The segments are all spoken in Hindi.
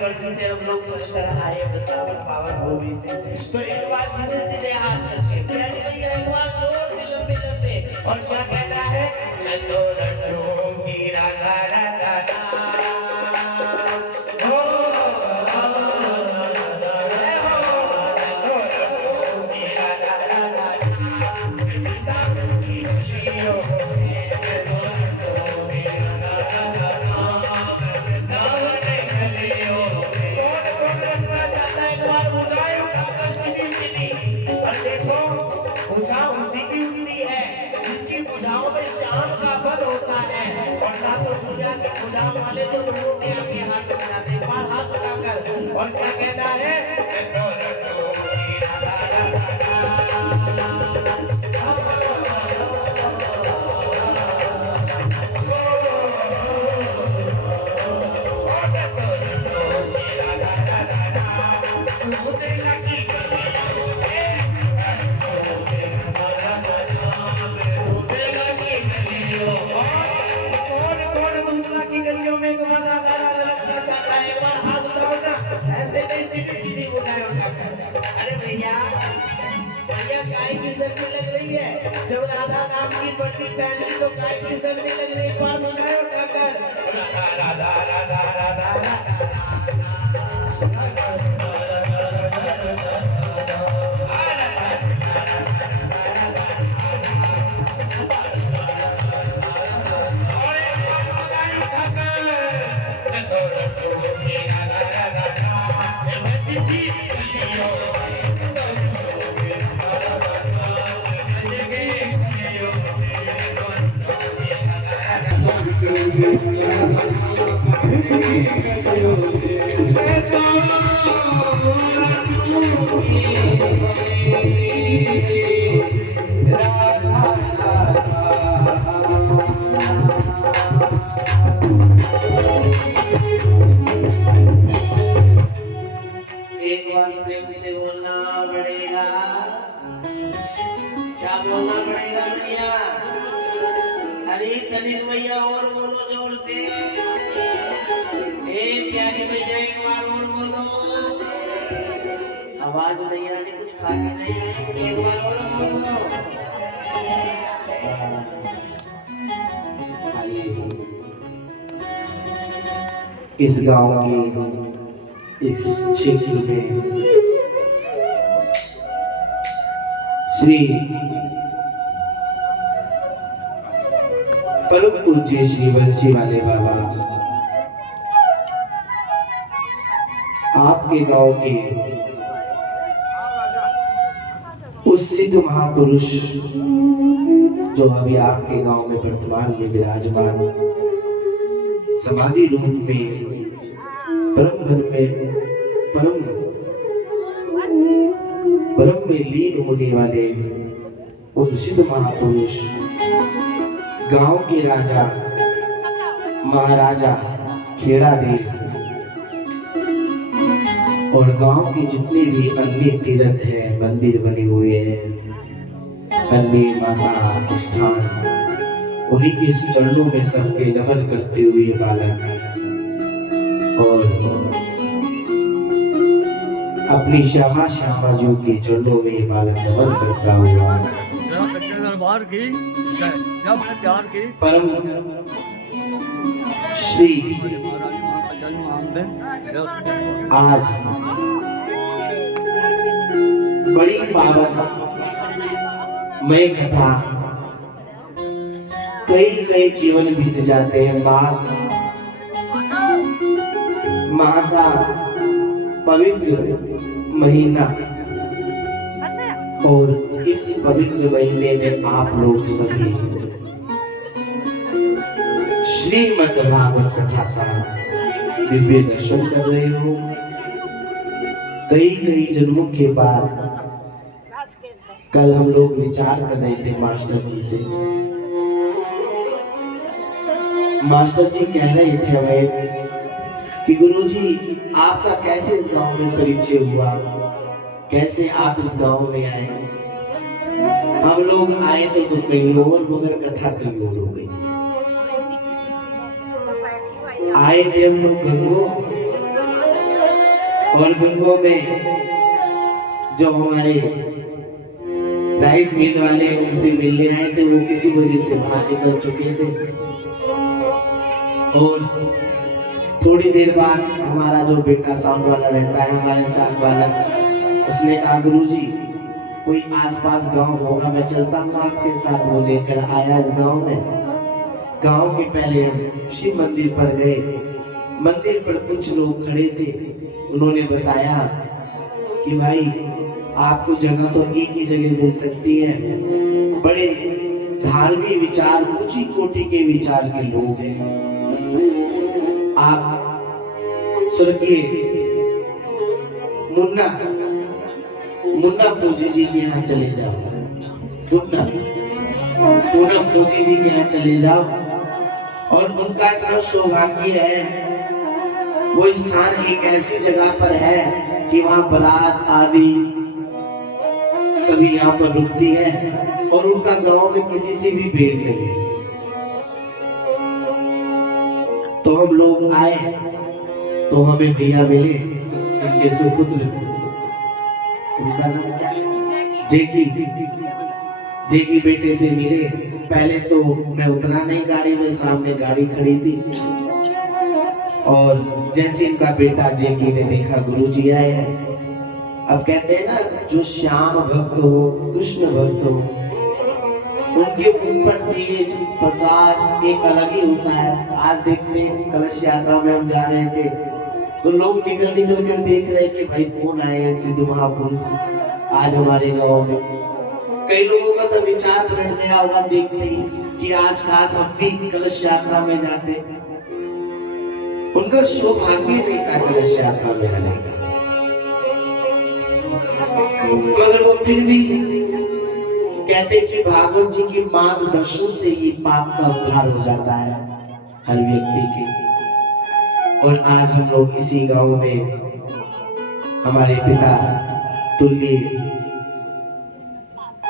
वर्षी से हम लोग चलकर आए वृंदावन पावन भूमि से। तो एक बार सीधे सीधे हाथ करके प्यारी भैया एक बार जोर से लंबे लंबे और क्या कहना है, लड्डू लड्डू की राधा राधा वाले तो लोगों के आगे हाथ उठाते हैं, बाहर हाथ उठाकर और क्या कहना है, अरे भैया भैया गाय की सर्दी लग रही है, जब राधा नाम की पट्टी पहनी तो गाय की सर्दी लग रही, एक बार मंगाए उठाकर राधा राधा राधा राधा एक बार प्रेम से बोलना पड़ेगा, क्या बोलना पड़ेगा भैया? अरे तनिक भैया और बोलो जोर से, प्यारी भैया एक बार और बोलो, आवाज नहीं आ रही, कुछ खा के नहीं, एक बार और बोलो। इस गांव की इस क्षेत्र में श्री परम पूज्य श्री बंसी वाले बाबा आपके गांव के उस सिद्ध महापुरुष जो अभी आपके गांव में वर्तमान में विराजमान समाधि रूप में परम में लीन होने वाले उन सिद्ध महापुरुष गांव के राजा महाराजा खेड़ा देव और गांव के जितने भी अन्य तीर्थ हैं, मंदिर बने हुए हैं, अन्य माता स्थान, उन्हीं के चरणों में सबके नमन करते हुए बालक और अपनी श्यामा श्यामा जी के चरणों में बालक नमन करता हुआ परम श्री आज बड़ी पावन मय कथा कई जीवन बीत जाते हैं। माँ का पवित्र महीना और इस पवित्र महीने में आप लोग सभी श्रीमद् भागवत कथा का दिव्य दर्शन कर रहे हो। कई जन्मों के बाद कल हम लोग विचार कर रहे थे मास्टर जी से। मास्टर जी कह रहे थे हमें कि गुरुजी आपका कैसे इस गांव में परिचय हुआ, कैसे आप इस गांव में आए। हम लोग आए तो कहीं और, मगर कथा कहीं और हो गई। आए थे हम लोग गंगो, और गंगो में जो हमारे राइस मिल वाले उनसे मिलने आए थे, वो किसी वजह से बाहर निकल चुके थे। और थोड़ी देर बाद हमारा जो बेटा साउंड वाला रहता है हमारे साथ वाला, उसने कहा गुरुजी कोई आसपास गांव होगा, मैं चलता हूँ आपके साथ। वो लेकर आया इस गांव में। गांव के पहले हम शिव मंदिर पर गए। मंदिर पर कुछ लोग खड़े थे, उन्होंने बताया कि भाई आपको जगह तो एक ही जगह मिल सकती है, बड़े धार्मिक विचार, ऊंची कोटि के विचार के लोग हैं। आप स्वर्गीय मुन्ना फौजी जी के यहाँ चले जाओ, मुन्ना फौजी जी के यहाँ चले जाओ। और उनका इतना सौभाग्य है, वो स्थान एक ऐसी जगह पर है कि वहाँ बारात आदि सभी यहाँ पर रुकती है, और उनका गांव में किसी से भी भेड़ नहीं है। तो हम लोग आए तो हमें भैया मिले, इनके सुपुत्र, उनका नाम क्या, जेकी बेटे से मिले। पहले तो मैं उतरा नहीं गाड़ी में, सामने गाड़ी खड़ी थी, और जैसे इनका बेटा जेकी ने देखा गुरुजी आए हैं। अब कहते हैं ना, जो श्याम भक्त हो, कृष्ण भक्त हो, उनके ऊपर तेज प्रकाश एक अलग ही होता है। आज देखते कलश यात्रा में हम जा रहे थे तो लोग निकल कर देख रहे कि भाई कौन आए हैं सिद्ध महापुरुष आज हमारे गांव में। कई लोगों का तो विचार पलट गया होगा देखते ही कि आज खास हम भी कलश यात्रा में जाते। उनका सौभाग्य नहीं था कलश यात्रा में आने का, मगर वो फिर भी कहते कि भागवत जी की मात्र दर्शन से ही पाप का उद्धार हो जाता है हर व्यक्ति के। और आज हम लोग इसी गांव में हमारे पिता तुल्य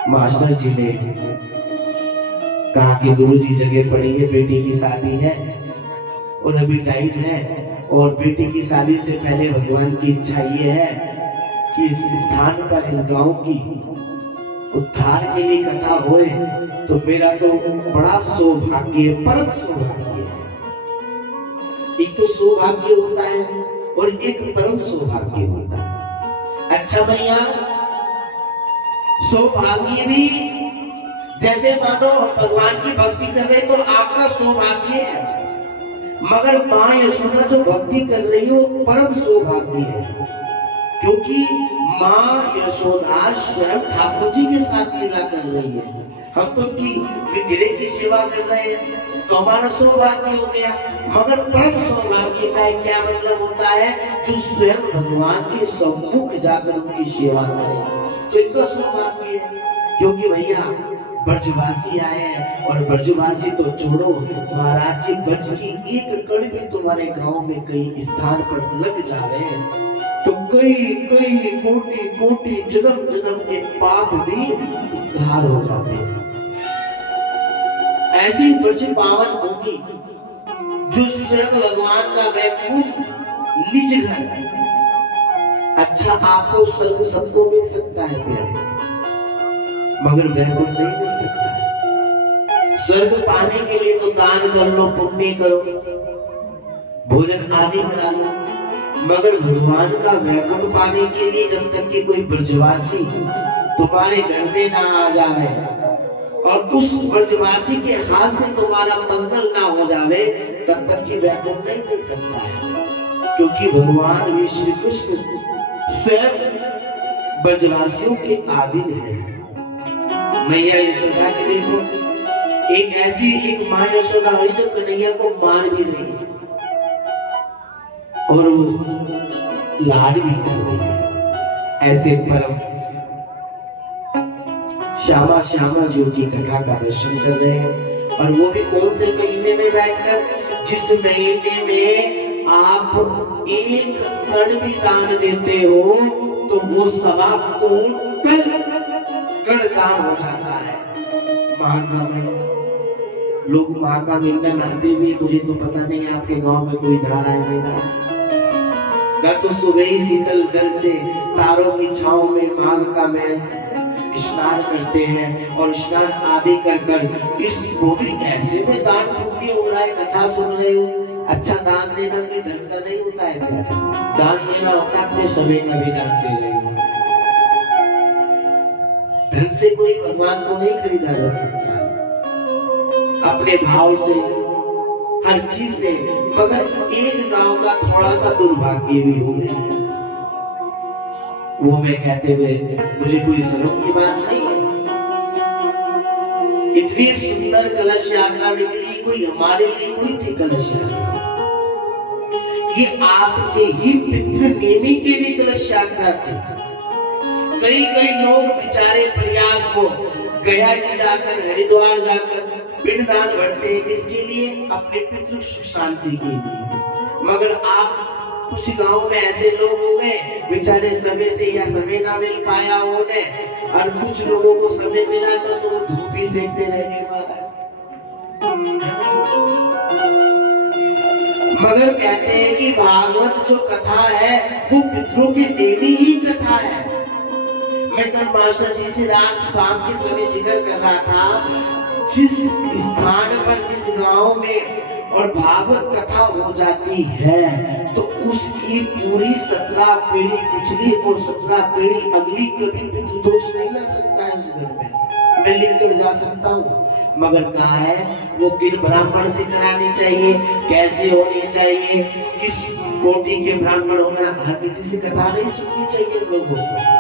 मास्टर जी ने कहा कि गुरुजी जगह पड़ी है, बेटी की शादी है और अभी टाइम है, और बेटी की शादी से पहले भगवान की इच्छा ये है कि इस स्थान पर, इस गांव की उद्धार के लिए कथा होए। तो मेरा तो बड़ा सौभाग्य है, परम सौभाग्य है। एक तो सौभाग्य होता है और एक परम सौभाग्य होता है। अच्छा भैया, सौभाग्य भी जैसे मानो भगवान की भक्ति कर रहे तो आपका सौभाग्य है, मगर माँ यशोदा जो भक्ति कर रही है वो परम सौभाग्य है, क्योंकि माँ यशोदा स्वयं ठाकुर जी के साथ लीला कर रही है। हम तो उनकी विग्रह की सेवा कर रहे हैं तो हमारा सौभाग्य हो गया, मगर परम सौभाग्य का क्या मतलब होता है? जो स्वयं भगवान के सम्मुख जाकर उनकी सेवा करे, तो इनका सौभाग्य है। क्योंकि भैया ब्रजवासी आए हैं, और ब्रजवासी तो छोड़ो महाराज जी, ब्रज की एक कण भी तुम्हारे गांव में कई स्थान पर लग जावे तो कई कई कोटि कोटि जन्म जन्म के पाप भी उद्धार हो जाते हैं। ऐसी ब्रज पावन भूमि जो स्वयं भगवान का वैकुंठ निज घर है। अच्छा, आपको स्वर्ग सबको मिल सकता है प्यारे, मगर वैकुंठ नहीं मिल सकता है। स्वर्ग पाने के लिए तो दान कर लो, पुण्य करो, भोजन आदि करा लो, मगर भगवान का वैकुंठ पाने के लिए जब तक कि कोई ब्रजवासी तुम्हारे घर में ना आ जावे और उस ब्रजवासी के हाथ से तुम्हारा मंगल ना हो जावे, तब तक कि वैकुंठ नहीं मिल सकता है। क्योंकि भगवान भी श्री कृष्ण स्वयं ब्रजवासियों के आधीन है। मैया यशोदा के देखो, एक ऐसी एक माँ यशोदा हुई जो कन्हैया को मार भी रही है और वो लाड भी कर रही है। ऐसे परम श्यामा श्यामा जी की कथा का दर्शन कर रहे हैं, और वो भी कौन से महीने में बैठकर? जिस महीने में आप एक कण भी दान देते हो तो वो 1.25 कुंटल कण दान हो जाता है। माँ का महीना, लोग माँ का महीना नहाते भी, मुझे तो पता नहीं आपके गांव में कोई नहा रहा है नहीं नहा रहा। न तो सुबह ही शीतल जल से तारों की छांव में माघ का महल स्नान करते हैं, और स्नान आदि कर कर इस वो भी ऐसे में दान पुण्य हो रहा है। कथा सुन रहे हो, अच्छा दान देना कोई धन का नहीं होता है क्या? दान देना होता है अपने समय का भी दान दे रहे हो। धन से कोई भगवान को नहीं खरीदा जा सकता, अपने भाव से, हर चीज से। मगर एक गांव का थोड़ा सा दुर्भाग्य भी हो गया, वो मैं कहते हुए मुझे कोई शर्म की बात नहीं है। इतनी सुंदर कलश यात्रा निकली, कोई हमारे लिए कोई थी कलश यात्रा, ये आपके ही पितृ नेमी के लिए कलश यात्रा थी। कई कई लोग बेचारे प्रयाग को गया जी जाकर, हरिद्वार जाकर पिंडदान भरते हैं, इसके लिए अपने पितृ सुख शांति के लिए। मगर आप कुछ गांव में ऐसे लोग हो गए बेचारे, समय से या समय ना मिल पाया उन्हें, और कुछ लोगों को समय मिला तो वो धूप ही सेकते रह गए महाराज। मगर कहते हैं कि भागवत जो कथा है वो पितरों की डेली ही कथा है। मैं कल मास्टर जी से रात शाम के समय जिक्र कर रहा था, जिस स्थान पर, जिस गांव में और भागवत कथा हो जाती है तो उसकी पूरी 17 पीढ़ी पिछली और 17 पीढ़ी अगली कभी पितृदोष नहीं लग सकता है उस घर में। मैं लिख कर जा सकता हूँ, मगर कहा है वो किन ब्राह्मण से करानी चाहिए, कैसे होनी चाहिए, किस कोटि के ब्राह्मण होना, हर किसी से कथा नहीं सुननी चाहिए लोगों को।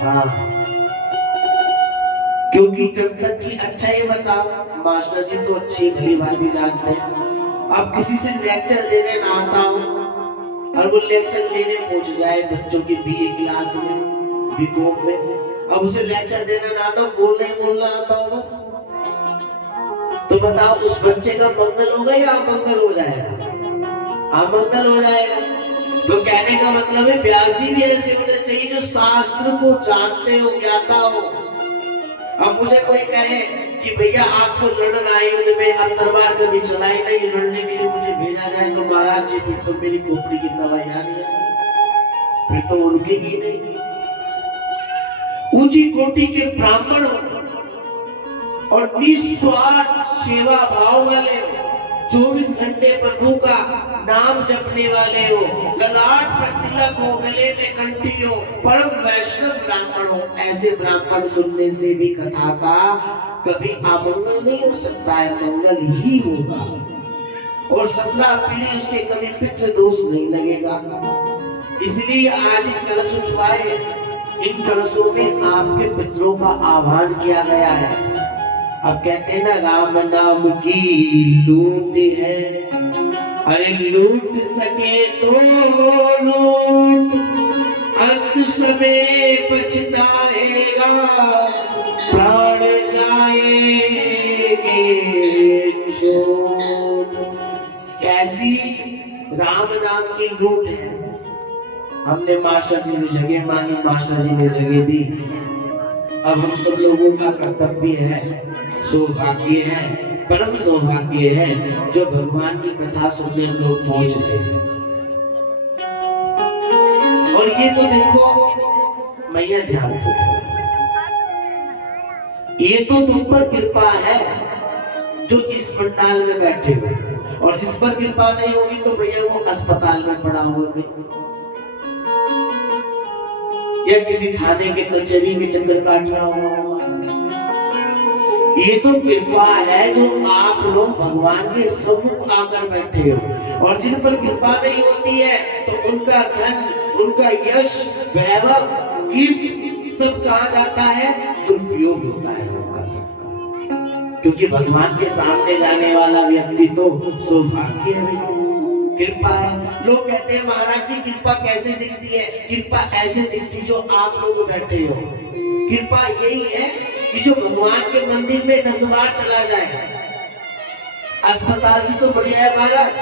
हाँ, क्योंकि जब तक कि अच्छा ये बताओ, मास्टर जी तो अच्छी भली बात ही जानते हैं। अब किसी से लेक्चर देने ना आता हो और वो लेक्चर देने पहुंच जाए बच्चों की बीए क्लास में, बीकॉम में, अब उसे लेक्चर देने ना आता हो, बोलना आता हो बस, तो बताओ उस बच्चे का मंगल होगा या अमंगल हो जाएगा? अमंगल हो जाएगा। तो कहने का मतलब है व्यासी भी ऐसे होने चाहिए जो शास्त्र को जानते हो, ज्ञाता हो। अब मुझे कोई कहे कि भैया आपको लड़ना है युद्ध में, अब तलवार कभी चलाई नहीं, लड़ने के लिए मुझे भेजा जाए, तो महाराज जी फिर तो मेरी खोपड़ी की दवाई आनी आनी, फिर तो वो रुकेगी नहीं। ऊंची कोटि के ब्राह्मण और निस्वार्थ सेवा भाव वाले 24 घंटे प्रभु का नाम जपने वाले हो, ललाट पर तिलक हो, गले में कंठी हो, परम वैष्णव ब्राह्मण हो, ऐसे ब्राह्मण सुनने से भी कथा का कभी अमंगल नहीं हो सकता है, मंगल ही होगा। और 17 पीढ़ी उसके कभी पितृ दोष नहीं लगेगा। इसलिए आज कलश उठवाए, इन कलशों में आपके पितरों का आह्वान किया गया है। अब कहते हैं ना, राम नाम की लूट है, अरे लूट सके तो लूट, अंत समय पछताएगा, प्राण जाएंगे छोड़। कैसी राम नाम की लूट है। हमने मास्टर जी से जगह मांगी, मास्टर जी ने जगह दी। अब हम सब लोगों का कर्तव्य है, सौभाग्य है, परम सौभाग्य है जो भगवान की कथा सुनने हम लोग पहुंच रहे हैं। और ये तो देखो मैया, ध्यान दो थोड़ा सा, ये तो तुम पर कृपा है जो इस पंडाल में बैठे हो, और जिस पर कृपा नहीं होगी तो भैया वो अस्पताल में पड़ा हुआ या किसी थाने के कचहरी के चक्कर काट रहा होगा। ये तो कृपा है जो आप लोग भगवान के सम्मुख आकर बैठे हो। और जिन पर कृपा नहीं होती है तो उनका धन, उनका यश, वैभव, कीर्ति सब कहाँ जाता है? दुरुपयोग होता है उनका सबका। क्योंकि भगवान के सामने जाने वाला व्यक्ति तो सौभाग्य है भैया, कृपा है। लोग कहते हैं महाराज जी कृपा कैसे दिखती है? कृपा ऐसे दिखती जो आप लोग बैठे हो। कृपा यही है कि जो भगवान के मंदिर में 10 बार चला जाए। अस्पताल से तो बढ़िया है महाराज,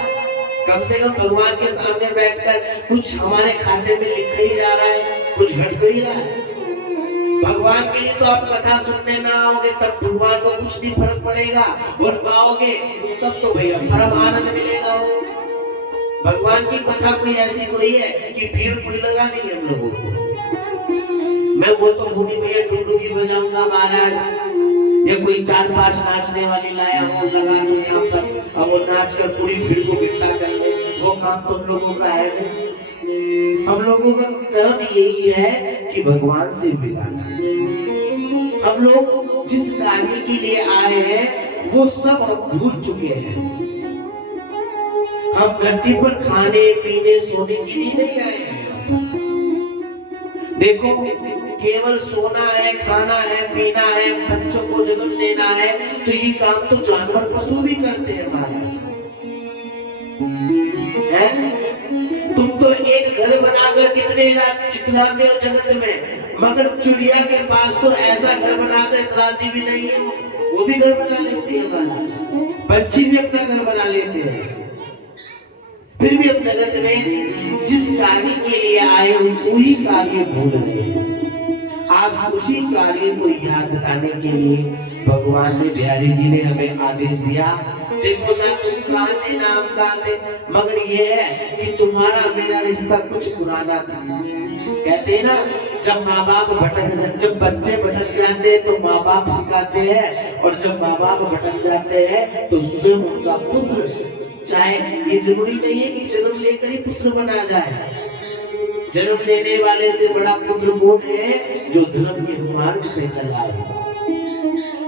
कम से कम भगवान के सामने बैठकर कुछ हमारे खाते में लिखा ही जा रहा है, कुछ घट ही रहा है। भगवान के लिए तो आप कथा सुनने ना आओगे तब भगवान को कुछ नहीं फर्क पड़ेगा, और आओगे तब तो भैया परम आनंद मिलेगा। भगवान की कथा कोई ऐसी कोई है कि भीड़ कोई लगा नहीं हम लोगों को। मैं वो तो भूमि भैया डुडुगी बजाऊंगा महाराज, या कोई 4-5 नाचने वाली लाया वो लगा दूं यहाँ पर, अब वो नाच कर पूरी भीड़ को इकट्ठा कर ले, वो काम तुम लोगों का है नहीं। हम लोगों का कर्म यही है कि भगवान से मिलाना। हम लोग जिस कार्य के लिए आए हैं वो सब हम भूल चुके हैं। हम धरती पर खाने पीने सोने के लिए नहीं आए हैं। देखो केवल सोना है, खाना है, पीना है, बच्चों को जन्म देना है, तो ये काम तो जानवर पशु भी करते हैं महाराज। तुम तो एक घर बनाकर कितने इतराते हो जगत में, मगर चिड़िया के पास तो ऐसा घर बनाकर इतराती भी नहीं है। वो भी घर बना लेती है महाराज, पंछी भी अपना घर बना लेते हैं। फिर भी हम जगत में जिस कार्य के लिए आए वही कार्य भूल गए। आज उसी कार्य को याद दिलाने के लिए भगवान ने, बिहारी जी ने हमें आदेश दिया। देखो ना तुम गाते नाम गाते, मगर ये है कि तुम्हारा मेरा रिश्ता कुछ पुराना था। कहते हैं ना, जब माँ बाप जब बच्चे भटक जाते हैं तो माँ बाप सिखाते हैं, और जब माँ बाप भटक जाते हैं तो स्वयं उनका पुत्र, चाहे ये जरूरी नहीं है कि जन्म लेकर ही पुत्र बना जाए। जन्म लेने वाले से बड़ा पुत्र कौन है? जो धर्म के मार्ग पे चला है।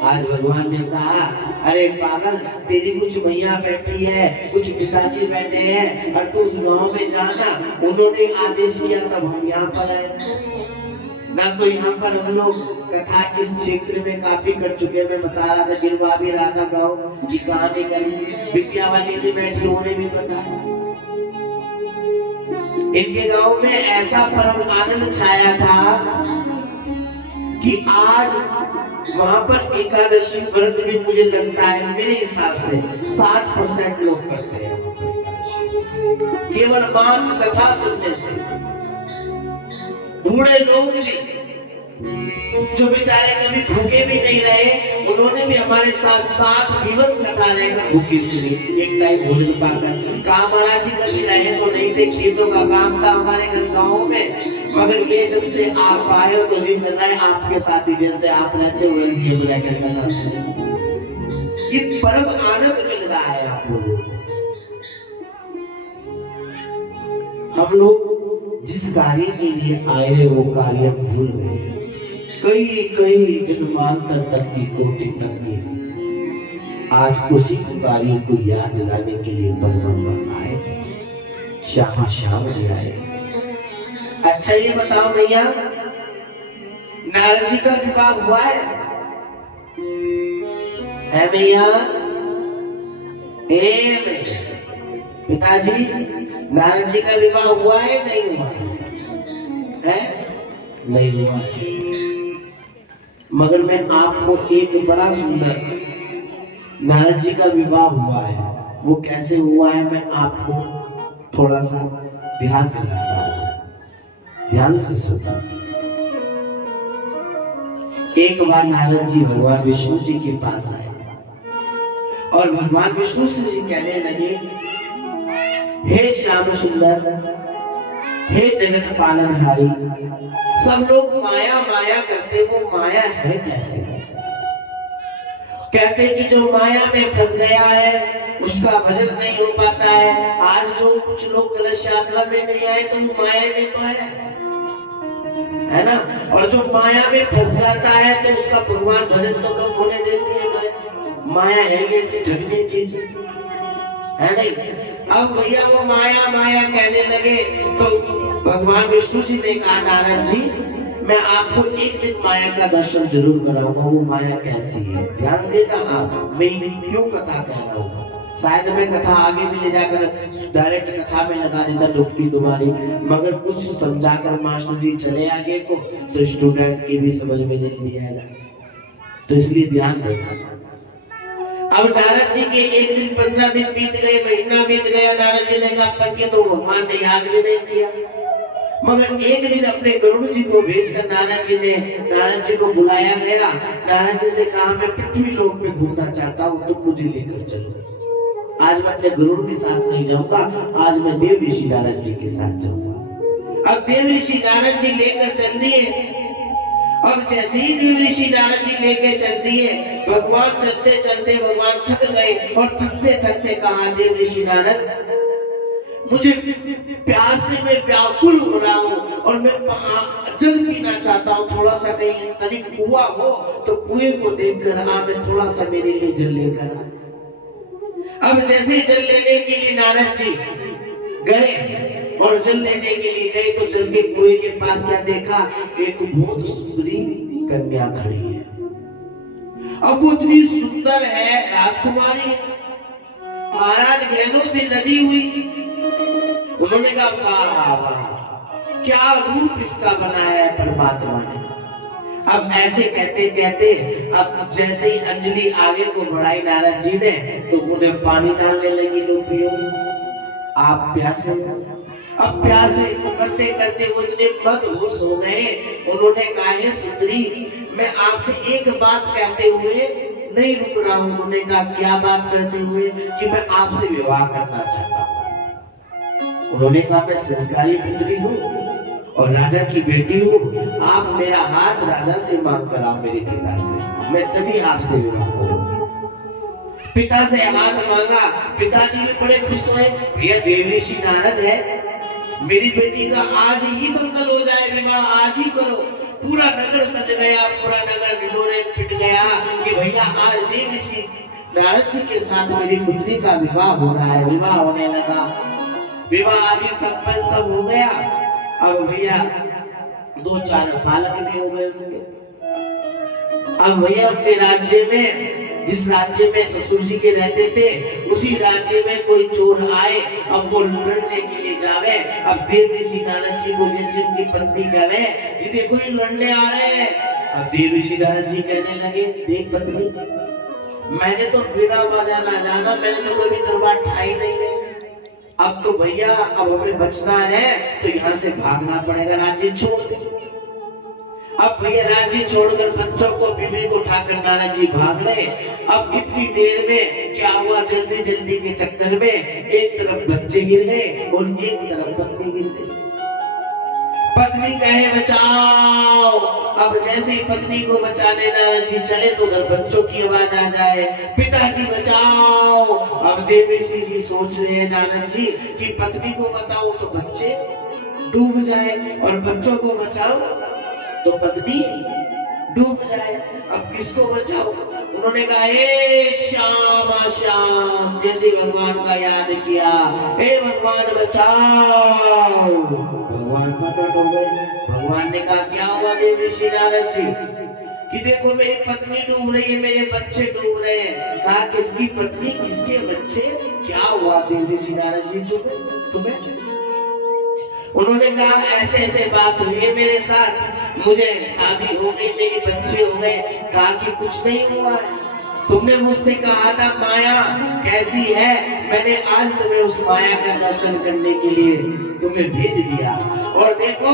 आज भगवान ने कहा, अरे पागल, तेरी कुछ मैया बैठी है, कुछ पिताजी बैठे हैं, और तू उस गांव में जाना। उन्होंने आदेश किया तब हम यहाँ पर आए। ना तो यहाँ पर हम लोग कथा इस क्षेत्र में काफी कर चुके हैं। मैं बता रहा था, गिरवा भी रहा था गाँव की कहानी करी, विद्या वाली भी बैठी, उन्हें भी पता। इनके गांव में ऐसा परम आनंद छाया था कि आज वहां पर एकादशी व्रत भी मुझे लगता है मेरे हिसाब से 60% लोग करते हैं, केवल मां की कथा सुनने से। बूढ़े लोग भी जो बेचारे कभी भूखे भी नहीं रहे, उन्होंने भी हमारे साथ 7 दिवस कथा रहकर भूखी सुनी, एक टाइम भोजन पाकर। कहा महाराज जी कभी रहे तो नहीं थे, खेतों का काम था हमारे घर गाँव में, मगर ये जब से आप आए हो तो जिंदा रहे आपके साथ ही, जैसे आप रहते हो वैसे ही रहकर कथा सुनी। ये परम आनंद मिल रहा है आप लोगों को। हम लोग जिस कार्य के लिए आए हैं वो कार्य भूल गए। कई कई जन्मांतर तक की कोटि तक की आज उसी कार्य को याद दिलाने के लिए परमात्मा आए, श्यामा श्याम जी आए। अच्छा ये बताओ भैया, नारद जी का विवाह हुआ है भैया? पिताजी नारद जी का विवाह हुआ है नहीं हुआ है? नहीं हुआ है। मगर मैं आपको एक बड़ा सुंदर नारद जी का विवाह हुआ है, वो कैसे हुआ है मैं आपको थोड़ा सा ध्यान दिलाता हूं। ध्यान से सुनना। एक बार नारद जी भगवान विष्णु जी के पास आए और भगवान विष्णु जी कहने लगे, हे श्याम सुंदर, हे जगत पालनहारी, सब लोग माया माया करते, वो माया है कैसे? कहते कि जो माया में फंस गया है उसका भजन नहीं हो पाता है। आज जो कुछ लोग कलश यात्रा में नहीं आए तो वो माया में तो है ना? और जो माया में फंस जाता है तो उसका भगवान भजन तो कब होने देती है माया? माया है ऐसी ढंगनी चीज है नहीं। अब भैया वो माया माया कहने लगे तो भगवान विष्णु जी ने कहा, नारद जी मैं आपको एक दिन माया का दर्शन जरूर कराऊंगा। वो माया कैसी है ध्यान देना आप, मैं क्यों कथा कह रहा हूँ। शायद मैं कथा आगे भी ले जाकर डायरेक्ट कथा में लगा देता डुबकी तुम्हारी, मगर कुछ समझाकर मास्टर जी चले आगे को तो स्टूडेंट की भी समझ में नहीं आएगा, तो इसलिए ध्यान देना। अब नारद जी के एक दिन 15 दिन बीत गए, महीना बीत गया, नारद जी ने कहा तक के तो भगवान ने याद भी नहीं किया। मगर एक दिन अपने गरुड़ जी को भेजकर नारद जी को बुलाया गया। नारद जी से कहा, मैं पृथ्वी लोक में घूमना चाहता हूँ, तुम मुझे लेकर चलो। आज मैं अपने गरुड़ के साथ नहीं जाऊंगा, आज मैं देव ऋषि नारद जी के साथ जाऊंगा। अब देव ऋषि नारद जी लेकर चल दिए। अब जैसे ही देव ऋषि नारद जी लेके चल दिए, भगवान चलते चलते भगवान थक गए और थकते थकते कहा, देव ऋषि नारद मुझे प्यास से मैं व्याकुल हो रहा हूँ और मैं जल पीना चाहता हूँ, थोड़ा सा कहीं तनिक कुआं हो तो कुएं को देखकर मैं थोड़ा सा मेरे लिए जल लेकर आ। अब जैसे जल लेने के लिए नारद जी गए और जल लेने के लिए गए तो जल के कुएं के पास क्या देखा, एक बहुत सुंदरी कन्या खड़ी है। अब वो इतनी सुंदर है, राजकुमारी है, महाराज बहनों से लदी हुई। उन्होंने कहा, वाह वाह क्या रूप इसका बनाया है परमात्मा ने। अब ऐसे कहते कहते अब जैसे ही अंजलि आगे को बढ़ाई नारद जी ने तो उन्हें पानी डालने लगी, लो पियो, आप प्यासे। अब प्यासे करते करते वो इतने मदहोश हो गए। उन्होंने कहा, हे सुंदरी मैं आपसे एक बात कहते हुए नहीं रुक रहा हूँ। उन्होंने कहा, क्या बात करते हुए? कि मैं आपसे विवाह करना चाहता हूँ। उन्होंने कहा, मैं संस्कारी पुत्री हूँ और राजा की बेटी हूँ, आप मेरा हाथ राजा से मांग कर आओ, मेरे पिता से, मैं तभी आपसे विवाह करूंगी। पिता से हाथ मांगा, पिताजी भी बड़े खुश हुए, भैया देव ऋषि नारद है, मेरी बेटी का आज ही मंगल हो जाए, विवाह आज ही करो। पूरा नगर सज गया, पूरा नगर ढिंढोरे पिट गया कि भैया आज देव ऋषि नारद जी के साथ मेरी पुत्री का विवाह हो रहा है। विवाह होने लगा, विवाह आदि संपन्न सब हो गया। अब भैया 2-4 बालक भी हो गए उनके। अब भैया अपने राज्य में, जिस राज्य में ससुर जी के रहते थे, उसी राज्य में कोई चोर आए, अब वो लड़ने के लिए जावे। अब देव ऋषि नारद जी को जैसे उनकी पत्नी कहे कि देखो ये लड़ने आ रहे हैं। अब देव ऋषि नारद जी कहने लगे, देख पत्नी, मैंने तो बिना बाजा ना जाना, मैंने तो कभी तलवार ठाई नहीं है। अब तो भैया अब हमें बचना है तो यहाँ से भागना पड़ेगा, राज्य छोड़ के। अब भैया राज्य छोड़कर बच्चों को, बीवी को उठाकर नारद जी भाग रहे। अब इतनी देर में क्या हुआ, जल्दी जल्दी के चक्कर में एक तरफ बच्चे गिर गए और एक तरफ पत्नी गिर गई। पत्नी कहे बचाओ। अब जैसे ही पत्नी को बचाने नारद जी चले तो उधर बच्चों की आवाज आ जाए, पिताजी बचाओ। अब देवेशी जी सोच रहे हैं नानक जी कि पत्नी को बताओ तो बच्चे डूब जाए और बच्चों को बचाओ तो पत्नी डूब जाए। अब किसको बचाओ? उन्होंने कहा ए श्याम श्याम, जैसे भगवान का याद किया, ए भगवान बचाओ। भगवान प्रकट हो गए। भगवान ने कहा क्या हुआ देवेशी नारद जी कि देखो मेरी पत्नी डूब रही है, मेरे बच्चे डूब रहे हैं। कहा किसकी पत्नी किसके बच्चे, क्या हुआ देवेशी नारद जी तुम्हें? उन्होंने कहा ऐसे ऐसे बात हुई है मेरे साथ, मुझे शादी हो गई, मेरे बच्चे हो गए। कहा कि कुछ नहीं हुआ है, तुमने मुझसे कहा था माया कैसी है, मैंने आज तुम्हें उस माया का दर्शन करने के लिए तुम्हें भेज दिया। और देखो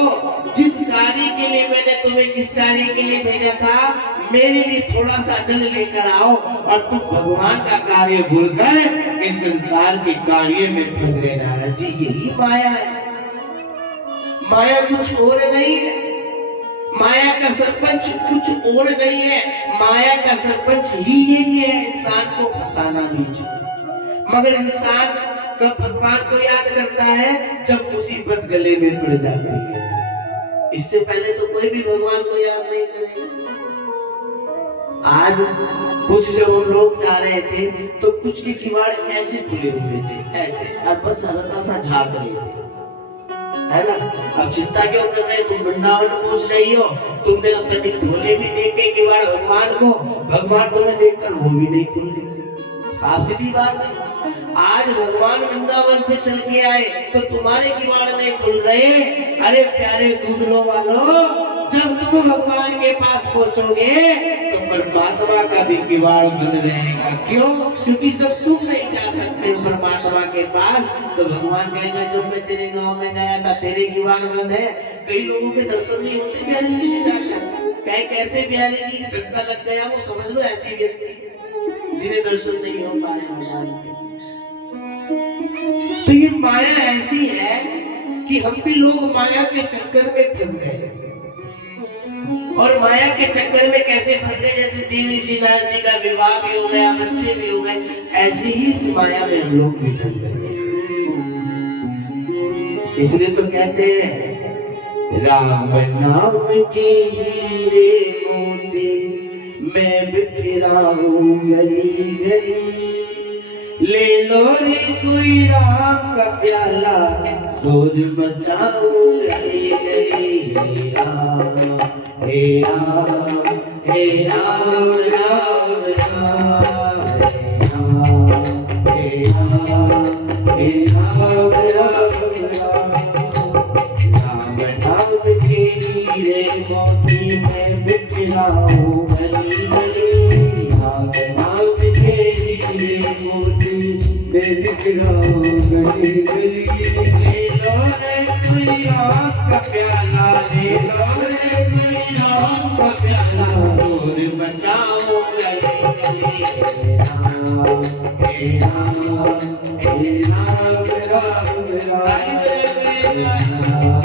जिस कार्य के लिए मैंने तुम्हें किस कार्य के लिए भेजा था, मेरे लिए थोड़ा सा जल लेकर आओ। और तुम भगवान का कार्य भूलकर इस संसार के कार्य में फंस गए नारद जी। यही माया है, माया कुछ और नहीं है। माया का सरपंच कुछ और नहीं है, माया का सरपंच ही यही है, इंसान को फंसाना बीच। मगर इंसान कब भगवान को याद करता है? जब मुसीबत गले में पड़ जाती है। इससे पहले तो कोई भी भगवान को याद नहीं करेगा। आज कुछ जब हम लोग जा रहे थे तो कुछ के किवाड़ ऐसे खुले हुए थे, ऐसे, और बस हल्का सा झाग रहे थे, है ना। अब चिंता क्यों कर रहे? तुम वृंदावन पहुंच रही हो, तुमने तो कभी खोले भी देखे किवाड़ भगवान को, भगवान तुम्हें देखकर वो भी नहीं खुल रहे। साफ सीधी बात है। आज भगवान वृंदावन से चल के आए तो तुम्हारे किवाड़ नहीं खुल रहे। अरे प्यारे दूधलो वालों, जब तुम भगवान के पास पहुंचोगे तो परमात्मा का भी किवाड़ बंद रहेगा। क्यों? क्योंकि जब तुम नहीं जा सकते परमात्मा के पास तो भगवान कहेगा जब मैं तेरे गांव में गया था तेरे किवाड़ बंद है। कई लोगों के दर्शन नहीं होते बिहारी जी के जाकर, कहीं कैसे बिहारी जी का धक्का लग गया, वो समझ लो ऐसी व्यक्ति जिन्हें दर्शन नहीं हो पा रहे भगवान के। तो ये माया ऐसी है कि हम भी लोग माया के चक्कर में फंस गए। और माया के चक्कर में कैसे फंस गए? जैसे देवेशी नारद जी का विवाह भी हो गया, बच्चे भी हो गए, ऐसे ही इस माया में हम लोग भी फंस गए। इसलिए तो कहते हैं राम नाम की हीरे मोती मैं बिखराऊं गली गली, ले लो रे कोई राम का प्याला शोर मचाऊं गली गली। हे राम हे राम राम राम, हे राम हे राम राम राम। राम नाम के हीरे मोती मैं बिखराऊं गली गली, राम नाम के हीरे मोती मैं बिखराऊं गली गली। ले लो रे कोई राम का प्याला, ले लो रे कोई राम का प्याला शोर बचाओ गली गली। हे राम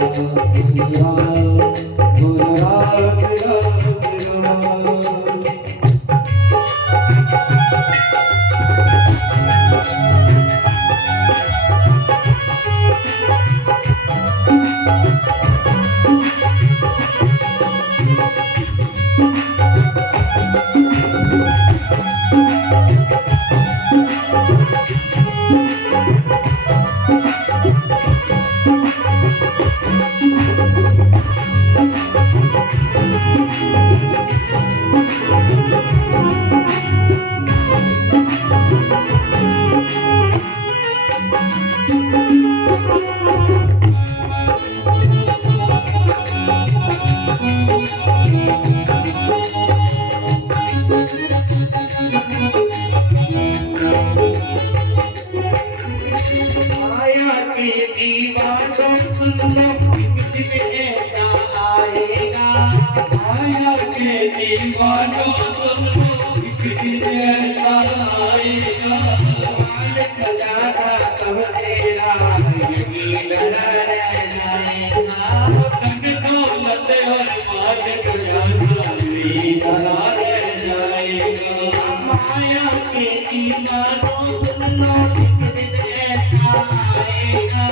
हे राम राम राम। माया माया के दीवानों सुन लो एक दिन ऐसा आएगा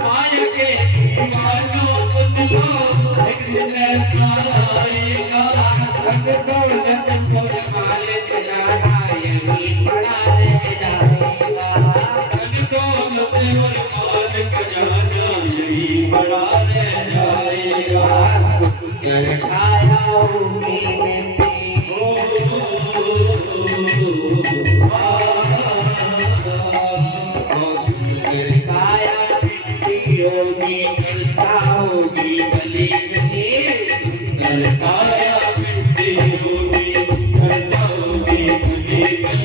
माया के दीवानों सुन लो एक दिन ऐसा आएगा धन दौलत को माल जाना यही पड़ा रह जाएगा धन दौलत और माल खजाना यही पड़ा रह जाएगा सुंदर छाया होगी मिट्टी सुंदर काया मिट्टी होगी मिलता होगी गली में सुंदर काया मिट्टी होगी मिलता होगी गली में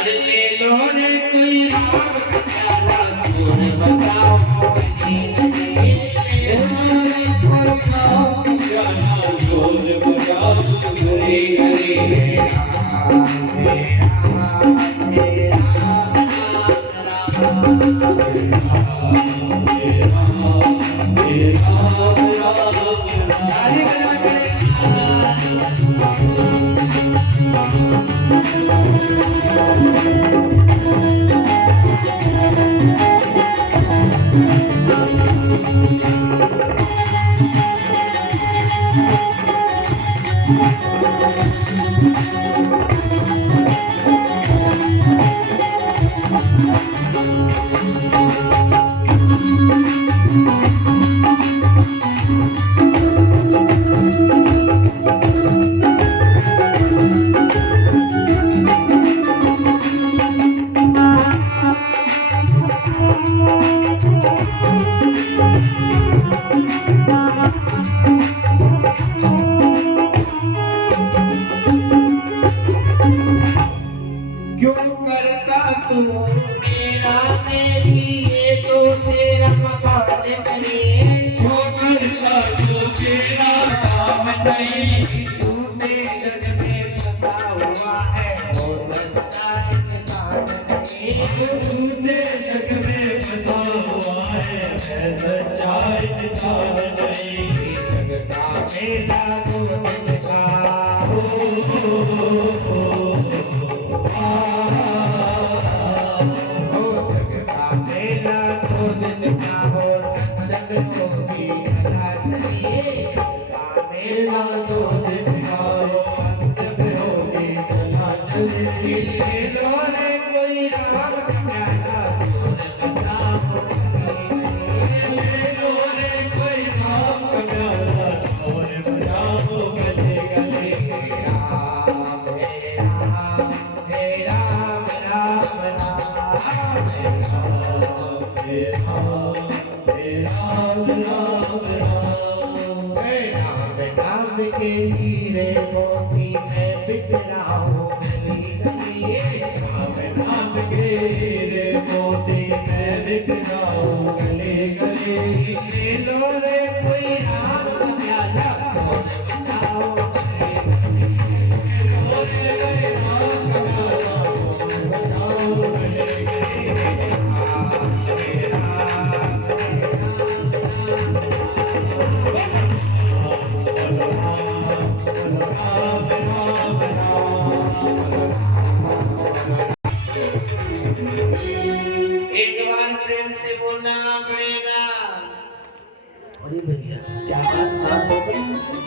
अरे ले लो रे कोई राम का प्यारा सुर बताओ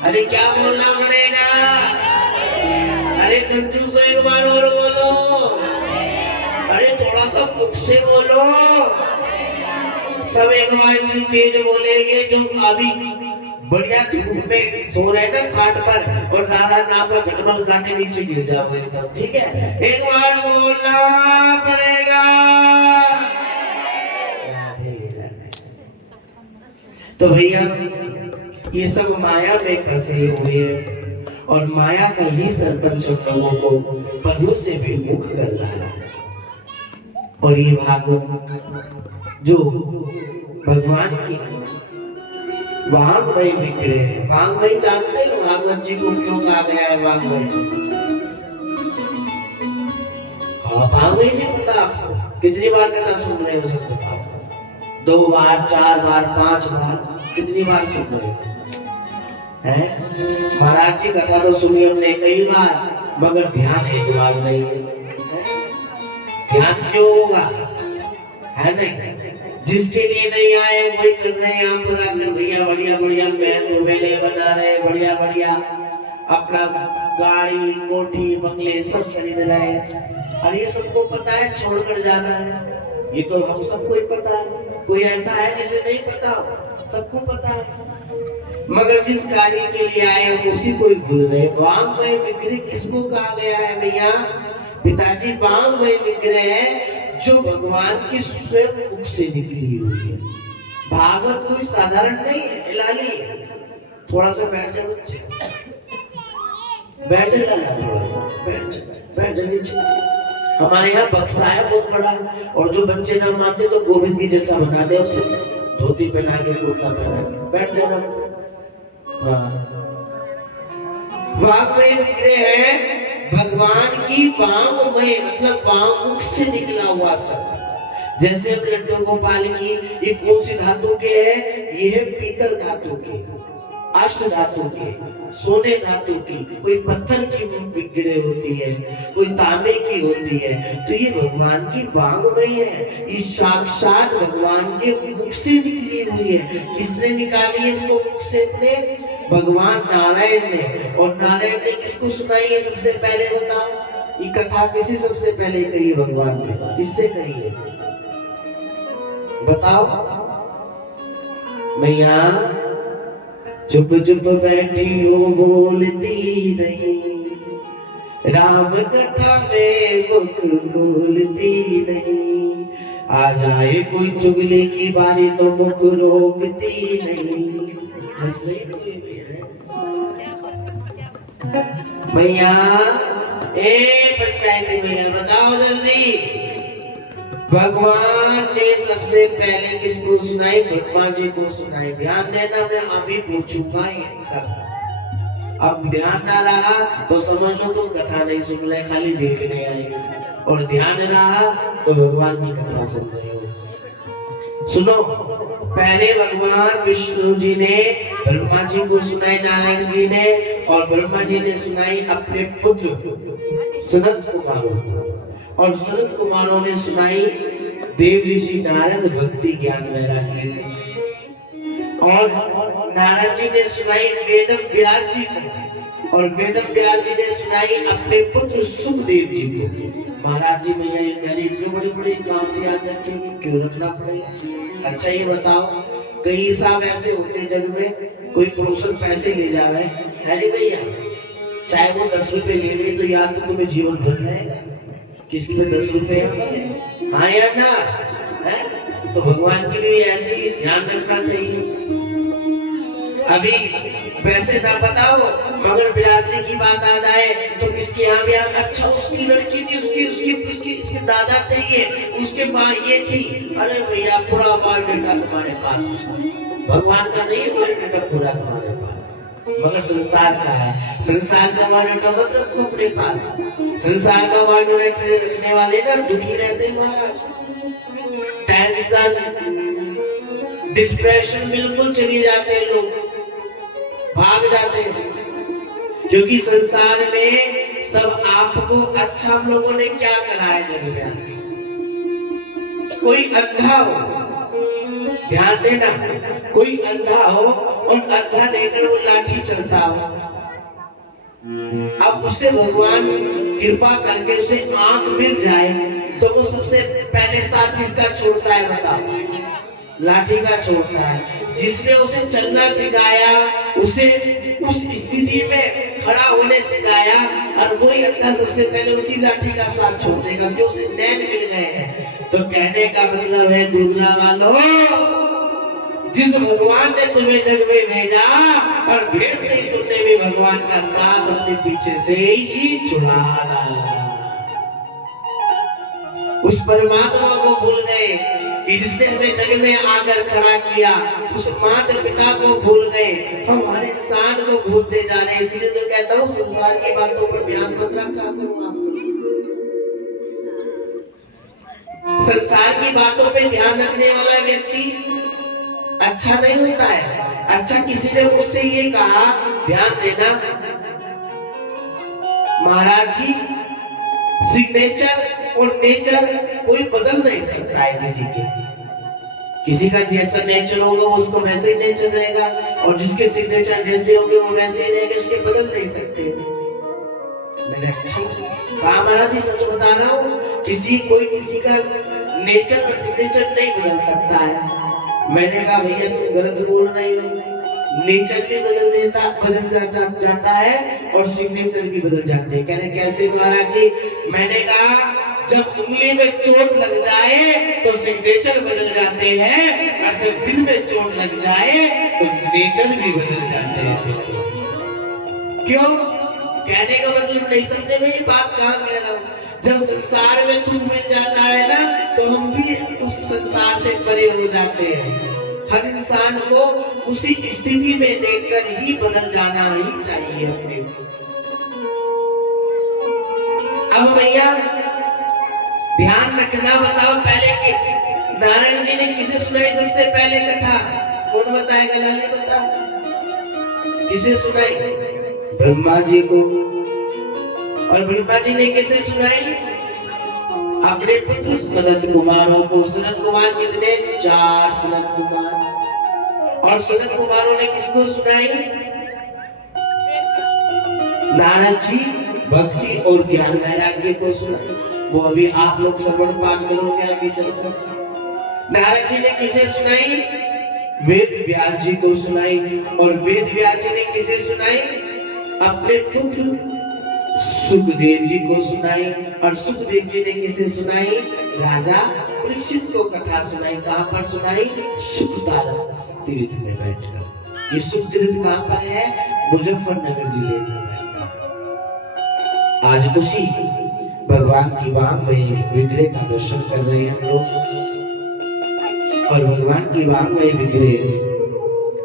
अरे क्या बोलना पड़ेगा? अरे कंजूस एक बार और बोलो। अरे थोड़ा सा मुख से बोलो। सब एक बार इतनी तेज बोलेंगे जो अभी बढ़िया धूप में सो रहे ना खाट पर और राधा नाम का खटमल काटे नीचे गिर जाओगे एकदम, ठीक है? एक बार बोलना पड़ेगा। तो भैया ये सब माया में फंसे हुए और माया का ही सरपंच लोगों को प्रभु से विमुख कर रहा है। और ये भागवत जो भगवान की वांगमय विग्रह है। वांगमय जानते हो भागवत जी को क्यों कहा गया है वांगमय? वांगमय नहीं पता आपको? कितनी बार कथा सुन रहे हो सब बताओ? 2 बार, 4 बार, 5 बार, कितनी बार सुन रहे हो? महाराज जी कथा तो सुनी हमने कई बार, मगर ध्यान एक बार नहीं है। ध्यान क्यों होगा, है नहीं? जिसके लिए नहीं आए वही कर रहे हैं यहाँ पर आकर, भैया बढ़िया बढ़िया महल बना रहे हैं, बढ़िया बढ़िया अपना गाड़ी कोठी बंगले सब खरीद रहे हैं। और ये सबको पता है छोड़कर जाना है, ये तो हम सबको ही पता है। कोई ऐसा है जिसे नहीं पता? सबको पता है। मगर जिस कार्य के लिए आए हम उसी को ही भूल गए। वांगमय विग्रह किसको कहा गया है भैया? पिताजी, वांगमय विग्रह है जो भगवान की स्वयं मुख से निकली हुई है। भागवत कोई साधारण नहीं है। लाली थोड़ा सा बैठ जा बच्चे, बैठ जा लाला, थोड़ा सा बैठ जा नीचे। हमारे यहाँ बक्सा है बहुत बड़ा, और जो बच्चे ना मानते तो गोविंद की जैसा बना दे उसे, धोती पहना के कुर्ता पहना के बैठ जाना। वांगमय विग्रह है भगवान की वांगमय मतलब वांग मुख से निकला हुआ शब्द। जैसे लड्डू गोपाल की ये कौन सी धातु के है? ये है पीतल धातु के, अष्ट धातु के, सोने धातु की, कोई पत्थर की विग्रह होती है, कोई तांबे की होती है। तो ये भगवान की वांगमय है, ये साक्षात भगवान के मुख से निकली हुई है। किसने निकाली है इसको मुख से? अपने भगवान नारायण ने। और नारायण ने किसको सुनाई है सबसे पहले? बताओ, ये कथा किसे सबसे पहले कही भगवान ने? किससे कही है बताओ? मैया चुप चुप बैठी हो बोलती नहीं, राम कथा में मुख खोलती नहीं। आ जाए कोई चुगली की बारी तो मुख रोकती नहीं। हंस रही कोई भैया? पंचायती भैया बताओ जल्दी, भगवान ने सबसे पहले किसको सुनाई? ब्रह्मा जी को सुनाई। ध्यान देना, मैं अभी पूछूंगा ये सब। अब ध्यान ना रहा तो समझ लो तुम कथा नहीं सुन रहे, खाली देखने आए। और ध्यान रहा तो भगवान की कथा सुन रहे हो। सुनो, पहले भगवान विष्णु जी ने ब्रह्मा जी को सुनाई, नारायण जी ने, और ब्रह्मा जी ने सुनाई अपने पुत्र सनत कुमारों को, और सनत कुमारों ने सुनाई देव ऋषि नारद भक्ति ज्ञान वैराग्य को, और नारद जी ने सुनाई वेद व्यास जी को, और वेद व्यास जी ने सुनाई अपने पुत्र सुखदेव जी को। महाराज जी भैया ये कह रही इतनी बड़ी बड़ी कहां से याद रखेंगे, क्यों रखना पड़ेगा? अच्छा ये बताओ, कई हिसाब ऐसे होते जग में, कोई पड़ोसन पैसे ले जावे, है नहीं भैया? चाहे वो 10 रुपए ले गई तो याद तो तुम्हें जीवन भर रहेगा। किसी में 10 रुपए हाँ या ना है? तो भगवान के लिए ऐसे ही ध्यान रखना चाहिए। अभी वैसे ना बताओ, मगर बिरादरी की बात आ जाए तो किसके यहाँ भी अच्छा उसकी लड़की थी, उसके दादा थे ये, उसके माँ ये थी। अरे भैया पूरा बायोडाटा तुम्हारे पास, भगवान का नहीं है बायोडाटा पूरा तुम्हारे पास, मगर संसार का है। संसार का बायोडाटा मत रखो अपने पास। संसार का बायोडाटा रखने वाले ना दुखी रहते हैं महाराज। टेंशन डिप्रेशन बिल्कुल चले जाते हैं लोग, भाग जाते हैं। क्योंकि संसार में सब आपको अच्छा हम लोगों ने क्या करा है जग में? कोई अंधा हो, ध्यान देना, कोई अंधा हो और अंधा लेकर वो लाठी चलता हो, अब उसे भगवान कृपा करके उसे आंख मिल जाए तो वो सबसे पहले साथ किसका छोड़ता है बताओ? लाठी का छोड़ता है। जिसने उसे चलना सिखाया, उसे उस स्थिति में खड़ा होने सिखाया, और वही अंधा सबसे पहले उसी लाठी का साथ छोड़ देगा क्योंकि उसे नैन मिल गए हैं। तो कहने का मतलब है दूसरा वालों, जिस भगवान ने तुम्हें जग में भेजा और भेजते ही तुमने भी भगवान का साथ अपने पीछे से ही चुरा डाला। उस परमात्मा को भूल गए कि जिसने हमें जग में आकर खड़ा किया, उस माता पिता को भूल गए, हमारे इंसान को भूलते जा रहे। इसलिए तो कहता हूँ संसार की बातों पर ध्यान मत रखा करो। संसार की बातों पे ध्यान रखने वाला व्यक्ति अच्छा नहीं होता है। अच्छा किसी ने मुझसे ये कहा, ध्यान देना, महाराज जी सिग्नेचर और नेचर कोई बदल नहीं सकता है किसी का जैसा नेचर होगा वो उसको वैसे ही नेचर रहेगा, और जिसके सिग्नेचर जैसे होंगे वो वैसे ही रहेंगे, उसके बदल नहीं सकते। मैंने अच्छा कहा महाराज जी सच बता रहा हूँ, कोई किसी का नेचर और सिग्नेचर नहीं बदल सकता है। मैंने कहा भैया तुम गलत बोल रही हो, नेचर भी बदल जाता है और सिग्नेचर भी बदल जाते हैं। कहने कैसे महाराज जी? मैंने कहा जब उंगली में चोट लग जाए तो सिग्नेचर बदल जाते हैं, और जब दिल में चोट लग जाए तो नेचर भी बदल जाते हैं। क्यों? कहने का मतलब नहीं समझे मेरी बात कहाँ कह रहा हूँ। जब संसार में दुख मिल जाता है ना तो हम भी उस संसार से परे हो जाते हैं। हर इंसान को उसी स्थिति में देखकर ही बदल जाना ही चाहिए अपने को। अब भैया ध्यान रखना, बताओ पहले के नारायण जी ने किसे सुनाई सबसे पहले कथा? कौन बताएगा? लाली बता। किसे सुनाई? ब्रह्मा जी को। और ब्रह्मा जी ने किसे सुनाई? अपने पुत्र सनत कुमारों को। सनत कुमार कितने? 4 सनत कुमार। और सनत कुमारों ने किसको सुनाई? नारद जी भक्ति और ज्ञान वैराग्य को सुनाई। वो अभी आप लोग श्रवण पाठ करोगे आगे चलकर। नारद जी ने किसे सुनाई? वेद व्यास जी को सुनाई। और वेद व्यास जी ने किसे सुनाई? अपने पुत्र सुखदेव जी को सुनाई। और सुखदेव जी ने किसे सुनाई? राजा परीक्षित को कथा सुनाई। कहां पर सुनाई? सुखतारक तीर्थ में बैठकर। ये सुख तीर्थ कहां पर है? मुजफ्फरनगर जिले में। आज उसी भगवान की वांगमय विग्रह का दर्शन कर रहे हैं हम लोग। और भगवान की वांगमय विग्रह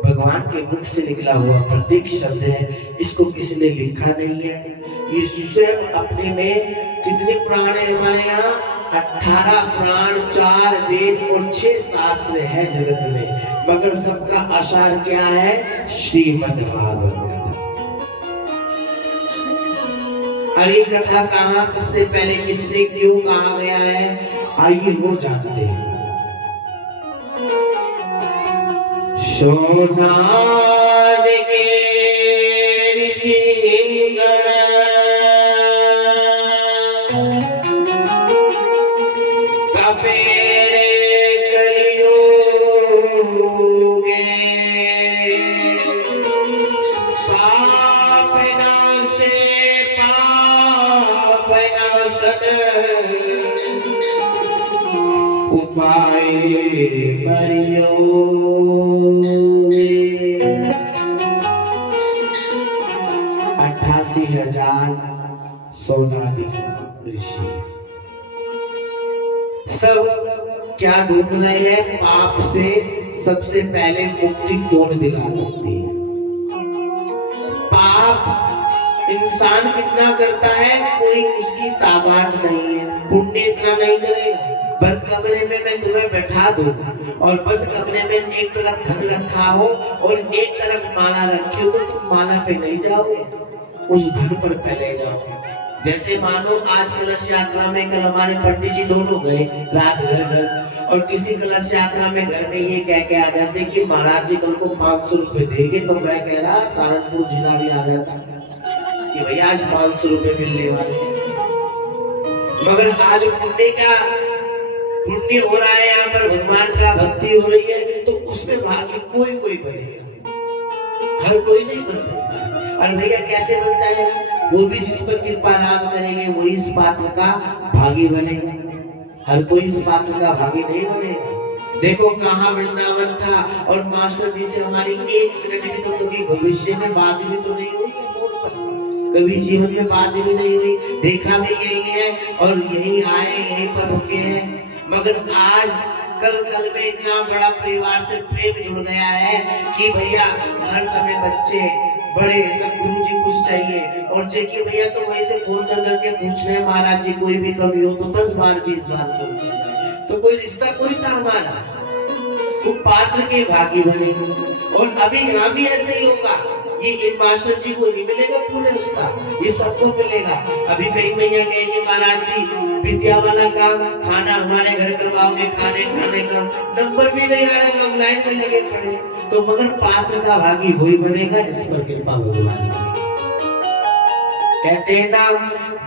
भगवान के मुख से निकला हुआ प्रत्येक शब्द है, इसको किसी ने लिखा नहीं है। ये स्वयं अपने में कितने प्राण है हमारे यहाँ? 18 प्राण, 4 वेद और 6 शास्त्र है जगत में, मगर सबका आसार क्या है? श्रीमद्भागवत कथा। अरे कथा कहाँ सबसे पहले किसने क्यों कहा गया है? आइए वो जानते हैं। सोनार के ऋषिगण कपेरे कलियुगे पाप नाशे पाप नाशन उपाय करियो। 88,000 सोनादिक ऋषि सब क्या ढूंढ रहे हैं? पाप से सबसे पहले मुक्ति कौन दिला सकती है? पाप इंसान कितना करता है कोई उसकी तादाद नहीं है। पुण्य इतना नहीं करेगा। बंद कमरे में मैं तुम्हें बैठा दूं और बंद कमरे में एक तरफ धन रखा हो और एक तरफ माला रखी हो तो तुम माला पे नहीं जाओगे, उस धन पर पहले जाओगे। जैसे मानो आज कलश यात्रा में कल हमारे पंडित जी दोनों गए रात घर घर, और किसी कलश यात्रा में घर में ये कह के आ जाते कि महाराज जी कल को 500 रुपए देंगे, तो मैं कह रहा सहारनपुर जिला भी आ जाता कि भैया आज 500 रुपए मिलने वाले हैं। मगर आज पुण्य हो रहा है, यहाँ पर भगवान का भक्ति हो रही है, तो उसमें भाग्य कोई बनेगा, हर कोई नहीं बन सकता। और भैया कैसे बन जाएगा? वो भी जिस पर कृपा राम करेंगे वही इस पात्र का भागी बनेगा। हर कोई इस पात्र का भागी नहीं बनेगा। देखो कहाँ वृंदावन था और मास्टर जी से हमारी 1 मिनट भी तो कभी भविष्य में बात भी तो नहीं हुई, कभी जीवन में बात भी नहीं हुई। देखा भी यही है और यही आए, यहीं पर रुके हैं। मगर आज कल में इतना बड़ा परिवार से प्रेम जुड़ गया है कि भैया हर समय बच्चे बड़े सब गुरु जी कुछ चाहिए, और जेके भैया तो वहीं से फोन कर करके पूछ रहे हैं महाराज जी कोई भी कमी हो तो 10 बार 20 बार तो कोई रिश्ता कोई था हमारा, तो पात्र के भागी बने। और अभी यहाँ भी ऐसे ही होगा। ये इन मास्टर जी को नहीं मिलेगा पूरे उसका, ये सबको मिलेगा। अभी कई मैया कहेंगे महाराज जी विद्या वाला काम खाना हमारे घर करवाओगे, खाने खाने का नंबर भी नहीं आ रहे, लोग लाइन में लगे पड़े। तो मगर पात्र का भागी वही बनेगा जिस पर कृपा भगवान की। कहते ना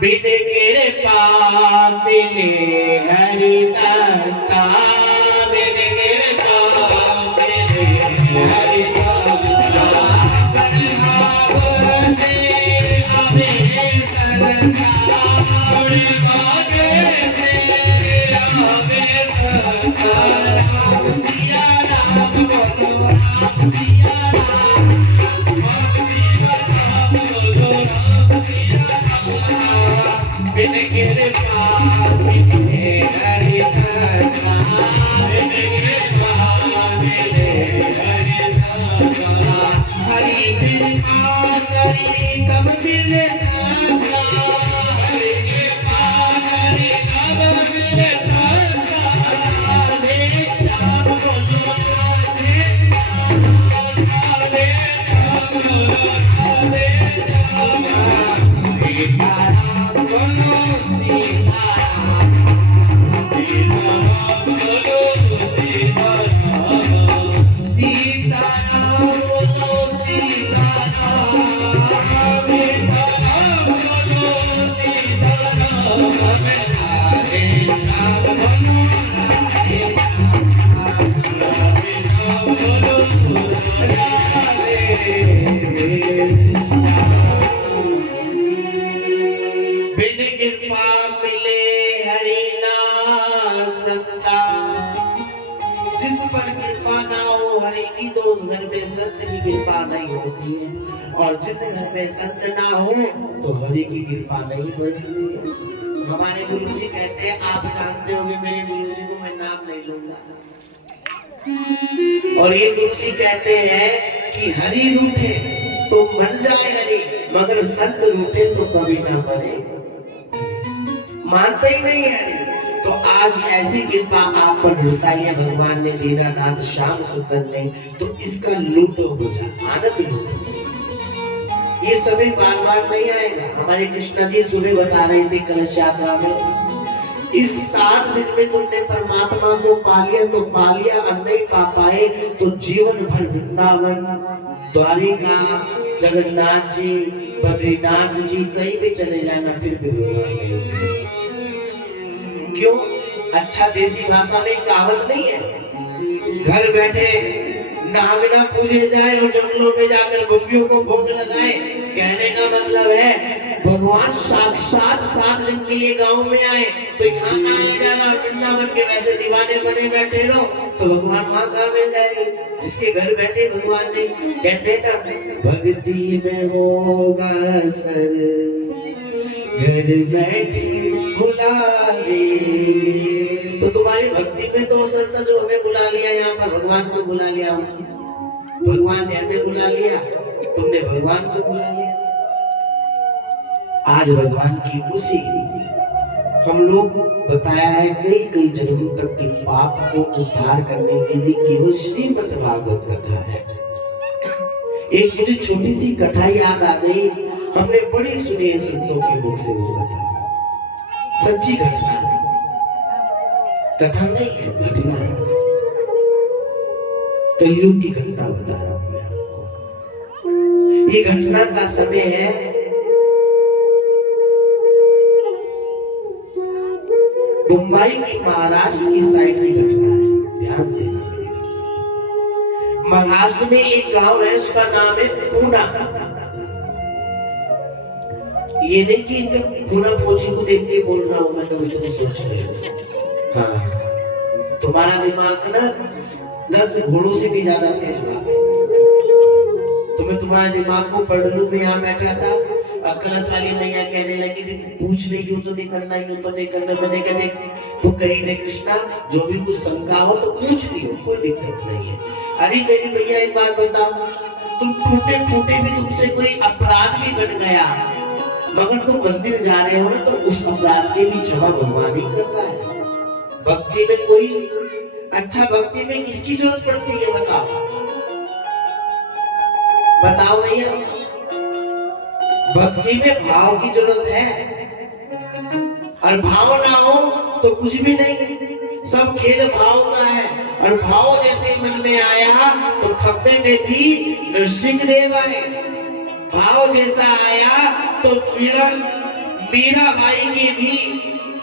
बिन कृपा मिले हरि संता, बिन कृपा मिले हरि संता, बलभाव से हमें सरता, बलभाव से हमें सरता। राम सिया राम बोलो, राम सिया राम, बिन कृपा मिले हरि संता, बिन कृपा मिले हरि संता। हरि कृपा करी कब मिले संता, हरि कृपा करी कब मिले संता। राधे श्याम बोलो, राधे श्याम, राधे श्याम बोलो, राधे श्याम। सीताराम बोलो, सीताराम, सीताराम बोलो, सीताराम, सीताराम बोलो, सीताराम, सीताराम बोलो, सीताराम। राधे श्याम बोलो, राधे श्याम, राधे श्याम बोलो, बिन कृपा मिले हरि ना संता। जिस पर कृपा ना हो हरि की तो उस घर में संत की कृपा नहीं होती है, और जिस घर में संत ना हो तो हरि की कृपा नहीं बरसती है। हमारे गुरु जी कहते हैं, आप जानते होंगे मेरे गुरु जी को मैं नाम नहीं लूंगा, और ये गुरु जी कहते हैं कि हरि रूठे तो बन जाए हरि, मगर संत रूठे तो कभी ना बने। मानते ही नहीं है। तो आज ऐसी कृपा आप पर बरसाई है भगवान ने, दीनानाथ श्याम सुंदर ने, तो इसका लूटो बुझा, आनंद लूटो। ये सभी बार बार नहीं आएगा। हमारे कृष्णा जी सुबह बता रहे थे कलश यात्रा में, इस 7 दिन में तुमने परमात्मा को पा लिया तो पा लिया, और नहीं पा पाए तो जीवन भर वृंदावन, द्वारिका, जगन्नाथ जी, बद्रीनाथ जी कहीं भी चले जाना फिर भी भगवान। क्यों? अच्छा देसी भाषा में कहावत नहीं है, घर बैठे नागना पूजे जाए और जंगलों में जाकर बकरियों को भोग लगाए। कहने का मतलब है भगवान साक्षात 7 दिन के लिए गांव में आए, तो यहाँ आए जाना वृंदावन के वैसे दीवाने बने बैठे रहो तो भगवान वहां कहाँ मिल जाएंगे, जिसके घर बैठे भगवान नहीं। कहते ना भक्ति में होगा सर, घर बैठे बुला ले। तो तुम्हारी भक्ति में तो असर था, जो हमें बुला लिया यहाँ पर, भगवान को बुला लिया, भगवान ने हमें बुला लिया, तुमने भगवान को बुला लिया। आज भगवान की खुशी हम लोग बताया है, कई कई जन्मों तक के पाप को उद्धार करने के लिए केवल श्रीमद् भागवत कथा है। एक मुझे छोटी सी कथा याद आ गई, हमने बड़ी सुनी है संतों के मुख से वो कथा, सच्ची घटना है, कथा नहीं है, घटना है, कलयुग की घटना बता रहा हूं मैं आपको। ये घटना का समय है मुंबई की, महाराष्ट्र की साइड की घटना है, ध्यान देना। महाराष्ट्र में एक गांव है, उसका नाम है पूना। ये नहीं कि इनका पूना फौजी को देख के बोल रहा हूं मैं, कभी तुम सोच रहे हो। हाँ, तुम्हारा दिमाग ना 10 घोड़ों से भी ज्यादा तेज भागे। तो मैं तुम्हारे दिमाग को पढ़ लूं, मैं यहाँ बैठा था, कलश वाली मैया कहने लगी थी पूछ नहीं, यूं तो नहीं करना, यूं तो नहीं करना। मैंने कहा देख तो कहीं दे कृष्णा, जो भी कुछ शंका हो तो पूछ लियो, कोई दिक्कत नहीं है। अरे मेरी भैया एक बात बताओ, तुम टूटे फूटे भी तुमसे कोई अपराध भी बन गया, मगर तुम मंदिर जा रहे हो ना, तो उस अपराध के भी क्षमा भगवान ही कर रहा है। भक्ति में कोई अच्छा, भक्ति में किसकी जरूरत पड़ती है बताओ? बताओ भैया, भक्ति में भाव की जरूरत है, और भाव ना हो तो कुछ भी नहीं। सब खेल भाव का है, और भाव जैसे मन में आया तो खंबे में भी नृसिंहदेव आए। भाव जैसा आया तो मीराबाई के भी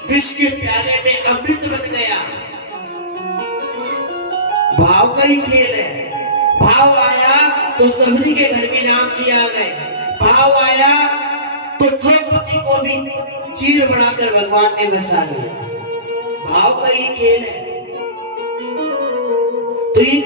विष के प्याले में अमृत बन गया। भाव का ही खेल है। भाव आया तो सबरी के घर में नाम किया गए। भाव आया तो द्रौपदी को भी चीर बढ़ाकर भगवान ने बचा लिया। भाव का ही खेल है। तो ये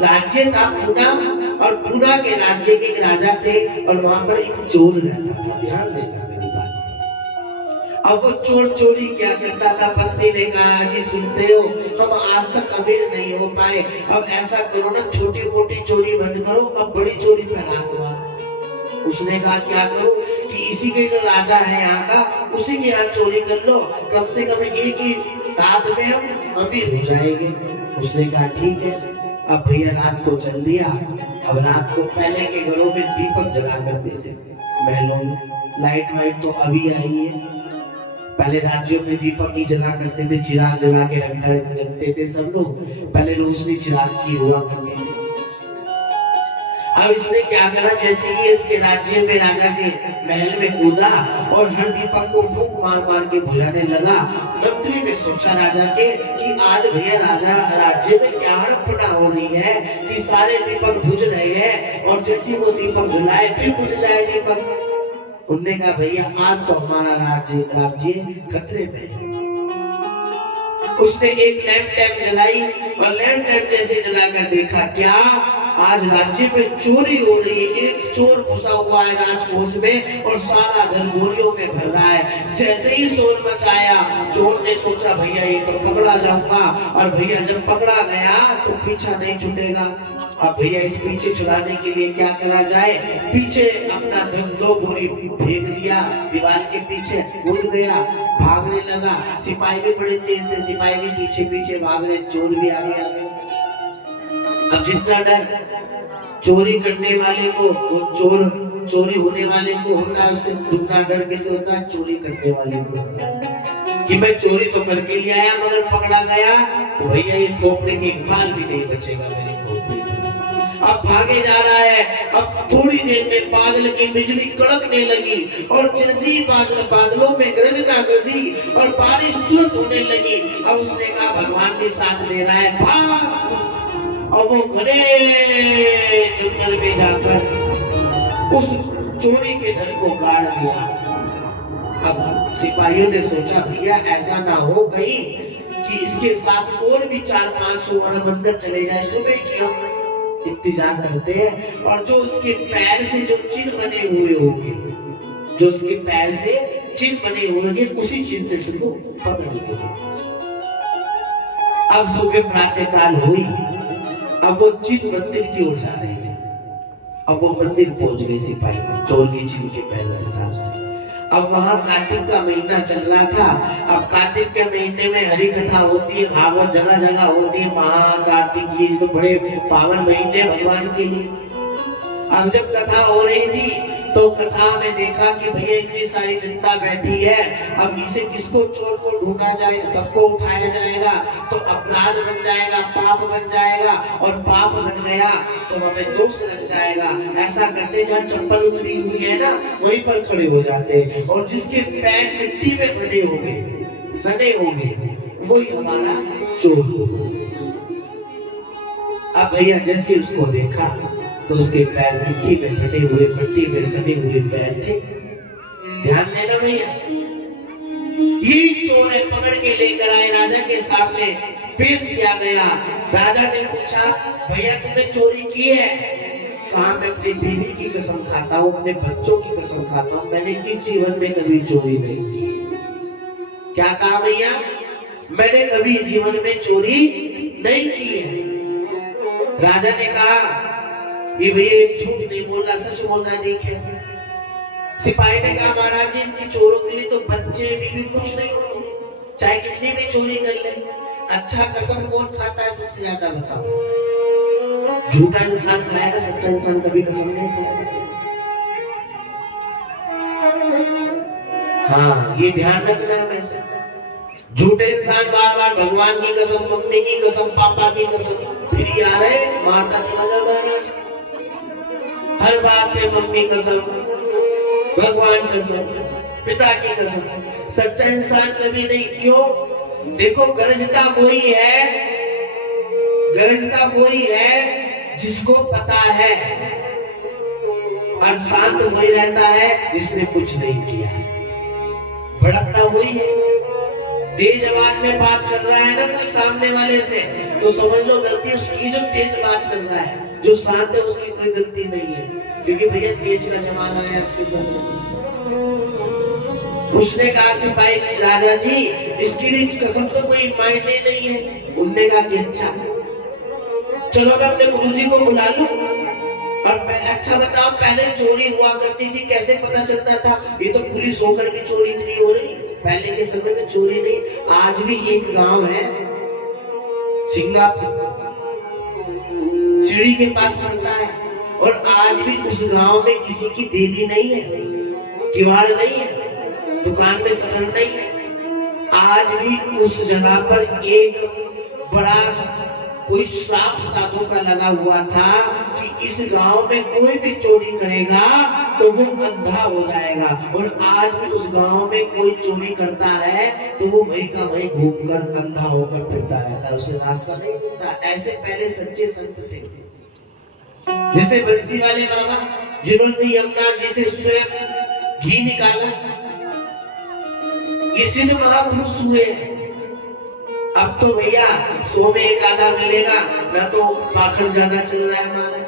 राज्य था पूना, और पूना के राज्य के एक राजा थे, और वहां पर एक चोर रहता था। ध्यान देना मेरी बात। अब वो चोर चोरी क्या करता था, पत्नी ने कहा जी सुनते हो, हम आज तक अमीर नहीं हो पाए, अब ऐसा करो ना, छोटी मोटी चोरी बंद करो, अब बड़ी चोरी पर हाथ मारो। उसने कहा क्या करो कि इसी के जो राजा है यहाँ का, उसी के यहाँ चोरी कर लो, कम से कम एक ही रात में हम अमीर हो जाएंगे। उसने कहा ठीक है। अब भैया रात को चल दिया। अब रात को पहले के घरों में दीपक जला कर देते, महलों में लाइट वाइट तो अभी आई है, पहले राज्यों में दीपक ही जला करते थे, चिराग जला के रखते थे सब लोग। पहले रोशनी चिराग की हुआ करती थी। अब इसने क्या करा, जैसे ही इसके राज्य में राजा के महल में कूदा और हर दीपक को फूंक मार मार के बुझाने लगा। मंत्री ने सोचा राजा के कि आज भैया राजा राज्य में क्या हड़पना हो रही है कि सारे दीपक बुझ रहे हैं, और जैसे वो दीपक जलाए फिर बुझ जाए दीपक। उनने कहा भैया आज तो हमारा राज्य खतरे में है। उसने एक लैंप जलाई, और लैंप जैसे जलाकर देखा क्या, आज राज्य में चोरी हो रही है। एक चोर घुसा हुआ है राजकोष में, और सारा धन बोरियों में भर रहा है। जैसे ही शोर मचाया, चोर ने सोचा भैया ये तो पकड़ा जाऊंगा, और भैया जब पकड़ा गया तो पीछा नहीं छूटेगा। अब भैया इस पीछे छुड़ाने के लिए क्या करा जाए, पीछे अपना धन 2 बोरी फेंक दिया, दीवार के पीछे कूद गया, भागने लगा। सिपाही भी बड़े तेज थे, सिपाही भी पीछे पीछे भाग रहे, चोर भी आगे आगे। अब जितना डर चोरी करने वाले को, चोरी होने वाले को होता है, उससे दुगना डर किसे होता है, चोरी करने वाले को होता है कि मैं चोरी तो करके ले आया, मगर पकड़ा गया तो भैया ये खोपड़ी की बाल भी नहीं बचेगा मेरी खोपड़ी। अब भागे जा रहा है। अब थोड़ी देर में बादल की बिजली कड़कने लगी, और जैसे ही बादलों में गर्जना गरजी और बारिश तुरंत होने लगी। अब उसने कहा भगवान के साथ दे रहा है, भाग। और वो घने जंगल में जाकर उस चोरी के धन को गाड़ दिया। अब सिपाहियों ने सोचा भैया ऐसा ना हो कहीं कि इसके साथ और भी 4-5 और अंदर चले जाए। सुबह की हम इंतजार करते हैं, और जो उसके पैर से जो चिन्ह बने हुए होंगे, जो उसके पैर से चिन्ह बने हुए होंगे, उसी चिन्ह से उसको पकड़ लेंगे। अब सुबह प्रातः काल हुई। अब वो चिन्ह मंदिर की ओर जा रहे थे। अब वो मंदिर पहुंच गए सिपाही, चोर के चिन्ह के पैर से हिसाब से। अब वहां कार्तिक का महीना चल रहा था। अब कार्तिक के महीने में हरि कथा होती है, भागवत जगह जगह होती है। महा कार्तिक की तो बड़े पावन महीने भगवान के लिए। अब जब कथा हो रही थी तो कथा में देखा कि भैया इतनी सारी जनता बैठी है, अब इसे किसको चोर को ढूंढा जाए, सबको उठाया जाएगा तो अपराध बन जाएगा, पाप बन जाएगा, और पाप बन गया तो हमें दोष लग जाएगा। ऐसा करते जहाँ चप्पल उतरी हुई है ना, वहीं पर खड़े हो जाते हैं, और जिसके पैर मिट्टी में बने होंगे, सने होंगे, वही हमारा चोर होगा। अब भैया जैसे उसको देखा तो उसके पैर मिट्टी में फटे हुए, मिट्टी में सने हुए पैर थे। ध्यान देना भैया, ये चोर है, पकड़ के लेकर आए राजा के सामने, पेश किया गया। राजा ने पूछा भैया तुमने चोरी की है? कहा मैं अपनी बीवी की कसम खाता हूँ, अपने बच्चों की कसम खाता हूँ, मैंने इस जीवन में कभी चोरी नहीं की। क्या कहा भैया? मैंने कभी जीवन में चोरी नहीं की है। राजा ने कहा ये भैया झूठ नहीं बोल रहा, सच बोल रहा है, देखे। सिपाही ने कहा महाराज जी इनकी चोरों के लिए तो बच्चे भी कुछ नहीं होते, चाहे कितनी भी चोरी कर ले। अच्छा कसम कौन खाता है सबसे ज्यादा बताओ? झूठा इंसान खाएगा, सच्चा इंसान कभी कसम नहीं खाएगा। हाँ, ये ध्यान रखना है। वैसे झूठे इंसान बार बार भगवान की कसम, मम्मी की कसम, पापा की कसम, फिर ही आ रहे मारता चला जा महाराज। हर बात में मम्मी कसम, भगवान कसम, पिता की कसम। सच्चा इंसान कभी नहीं। क्यों? देखो, गरजता वही है, गरजता वही है जिसको पता है, और शांत वही रहता है जिसने कुछ नहीं किया है। भड़कता वही है। तेज आवाज में बात कर रहा है ना कोई सामने वाले से, तो समझ लो गलती उसकी जो तेज बात कर रहा है। जो शांत है उसकी कोई गलती नहीं है, क्योंकि भैया तेज का जमाना है आज के समय में। उसने कहा सिपाही राजा जी, इसके लिए कसम तो कोई मायने नहीं है। उनने कहा कि अच्छा, चलो मैं अपने गुरुजी को बुला लूं। और अच्छा बताओ, पहले चोरी हुआ करती थी, कैसे पता चलता था? ये तो पुलिस होकर भी चोरी नहीं हो रही। पहले के समय में चोरी नहीं। आज भी एक गांव है सिंगापुर, सीढ़ी के पास पड़ता है, और आज भी उस गांव में किसी की देरी नहीं है, किवाड़ नहीं है, दुकान में शटर नहीं है। आज भी उस जगह पर एक बड़ा कोई श्राप साधु का लगा हुआ था कि इस गांव में कोई भी चोरी करेगा तो वो अंधा हो जाएगा। और आज भी उस गांव में कोई चोरी करता है तो वो वहीं का वहीं घूमकर अंधा होकर फिरता रहता है, उसे रास्ता नहीं मिलता। ऐसे पहले सच्चे संत थे, जैसे बंसी वाले बाबा, जिन्होंने यमुना जी से स्वयं घी निकाला। ये सिद्ध महापुरुष हुए। अब तो भैया 100 में एक आधा मिलेगा ना, तो पाखंड ज्यादा चल रहा है हमारे,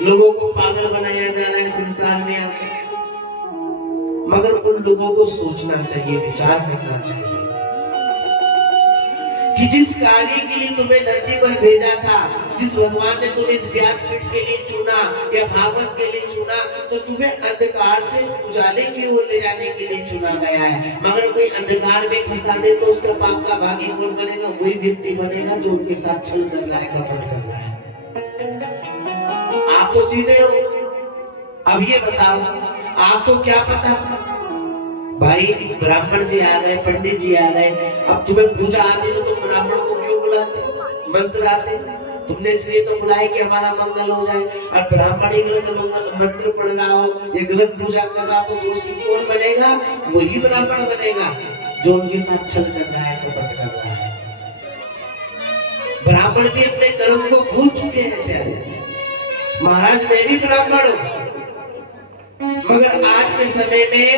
लोगों को पागल बनाया जा रहा है संसार में आके। मगर उन लोगों को सोचना चाहिए, विचार करना चाहिए कि जिस कार्य के लिए तुम्हें धरती पर भेजा था, जिस भगवान ने तुम्हें इस व्यासपीठ के लिए चुना या भागवत के लिए चुना, तो तुम्हें अंधकार से उजाले की ओर ले जाने के लिए चुना गया है। मगर कोई अंधकार में फंसा दे तो उसका पाप का भागी कौन बनेगा? वही व्यक्ति बनेगा जो उनके साथ छल कर रहा है, कपट कर रहा है। आप तो सीधे हो। अब ये बताओ, आपको क्या पता? भाई ब्राह्मण जी आ गए, पंडित जी आ गए, अब तुम्हें पूजा आती तो तुम ब्राह्मण को क्यों बुलाते, मंत्र आते? तुमने इसलिए तो बुलाए कि हमारा मंगल हो जाए। और ब्राह्मण ही गलत मंत्र पढ़ रहा हो या गलत पूजा कर रहा हो तो दोषी कौन बनेगा? वही ब्राह्मण बनेगा जो उनके साथ छल कर रहा है, कपट कर रहा है। ब्राह्मण भी अपने धर्म को भूल चुके हैं प्यारे। महाराज मैं भी ब्राह्मण हूं, मगर आज के समय में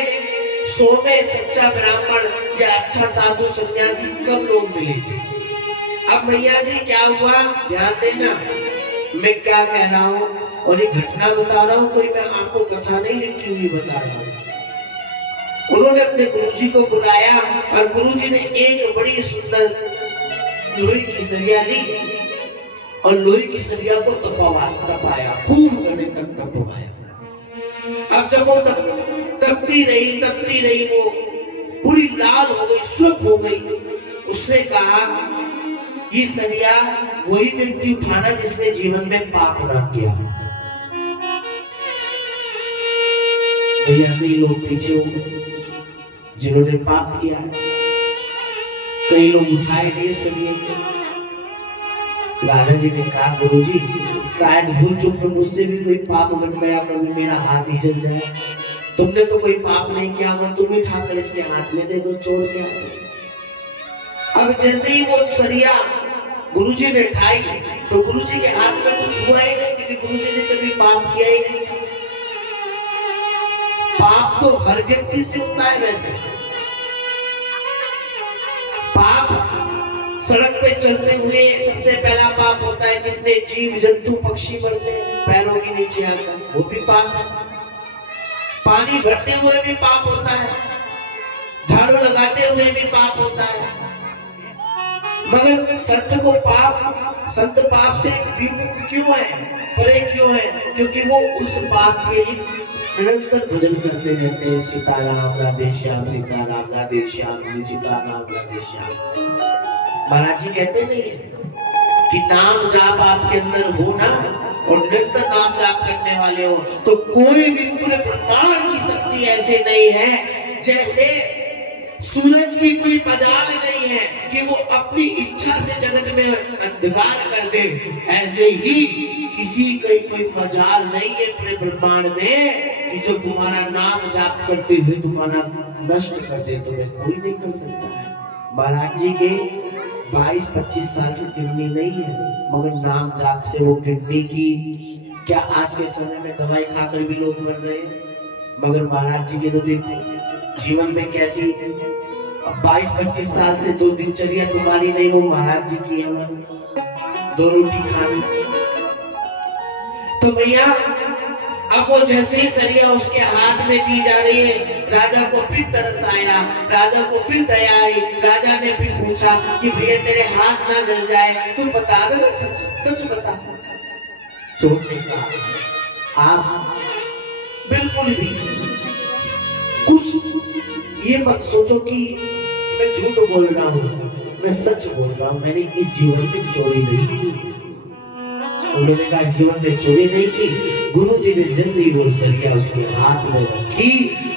100 में सच्चा ब्राह्मण या अच्छा साधु सन्यासी कम लोग मिलेंगे। अब भैया जी क्या हुआ, ध्यान देना, मैं क्या कह रहा हूँ और एक घटना बता रहा हूँ, कोई मैं आपको कथा नहीं लिखी हुई बता रहा हूँ। उन्होंने अपने गुरुजी को बुलाया और गुरुजी ने एक बड़ी सुंदर लोहे की सरिया ली और लोहे की सरिया को तपाया, खूब घने तक तपाया। अब जब वो तपती रही, वो पूरी लाल हो गई, सुर्ख हो गई। उसने कहा ये सरिया वही व्यक्ति उठाना जिसने जीवन में पाप ना किया। भैया कई लोग पीछे हो गए जिन्होंने पाप किया है, कई लोग उठाए नहीं सरिये को। राजा जी ने कहा गुरुजी शायद भूल चूक में मुझसे भी कोई पाप बन गया, कभी मेरा हाथ ही जल जाए। तुमने तो कोई पाप नहीं किया, अगर तुम ही ठाकर इसके हाथ में दे दो, चोर के हाथ। अब जैसे ही वो सरिया गुरुजी ने उठाई तो गुरुजी के हाथ में कुछ हुआ ही नहीं, क्योंकि गुरुजी ने कभी पाप किया ही नहीं। पाप तो हर व्यक्ति से होता है। वैसे पाप सड़क पे चलते हुए सबसे पहला पाप होता है, कितने जीव जंतु पक्षी मरते हैं पैरों के नीचे आकर, वो भी पाप है। पानी भरते हुए भी पाप होता है, झाड़ू लगाते हुए भी पाप होता है। मगर संत पाप से विमुक्त क्यों है, परे क्यों है? क्योंकि वो उस पाप के लिए निरंतर भजन करते रहते हैं। सीताराम राधे श्याम, सीताराम राधे श्याम, सीताराम राधे श्याम। महाराज जी कहते नहीं है कि नाम जाप आपके अंदर हो ना और निरंतर नाम जाप करने वाले हो तो कोई भी पूरे ब्रह्मांड की शक्ति ऐसे नहीं है, जैसे सूरज की कोई मजाल नहीं है कि वो अपनी इच्छा से जगत में अंधकार कर दे, ऐसे ही किसी की कोई मजाल नहीं है पूरे ब्रह्मांड में कि जो तुम्हारा नाम जाप करते हुए तुम्हारा नष्ट कर दे, तुम्हें कोई नहीं कर सकता है। महाराज जी के 22-25 साल से किडनी नहीं है, मगर नाम जाप से वो किडनी की, क्या आज के समय में दवाई खाकर भी लोग मर रहे हैं, मगर महाराज जी के तो देखो जीवन में कैसी 22-25 साल से 2 दिनचर्या तुम्हारी नहीं, वो महाराज जी की है, 2 रोटी खानी। तो भैया अब वो जैसे ही सरिया उसके हाथ में दी जा रही है, राजा को फिर तरस आया, राजा को फिर दया आई। राजा ने फिर पूछा कि भैया तेरे हाथ ना जल जाए, तुम बता दे ना, सच सच बता। चोर ने कहा आप बिल्कुल भी कुछ ये मत सोचो कि मैं झूठ बोल रहा हूँ, मैं सच बोल रहा हूँ, मैंने इस जीवन में चोरी नहीं की। उन्होंने कहा जीवन में चोरी नहीं की। गुरु जी ने जैसे ही वो सरिया उसके हाथ में रखी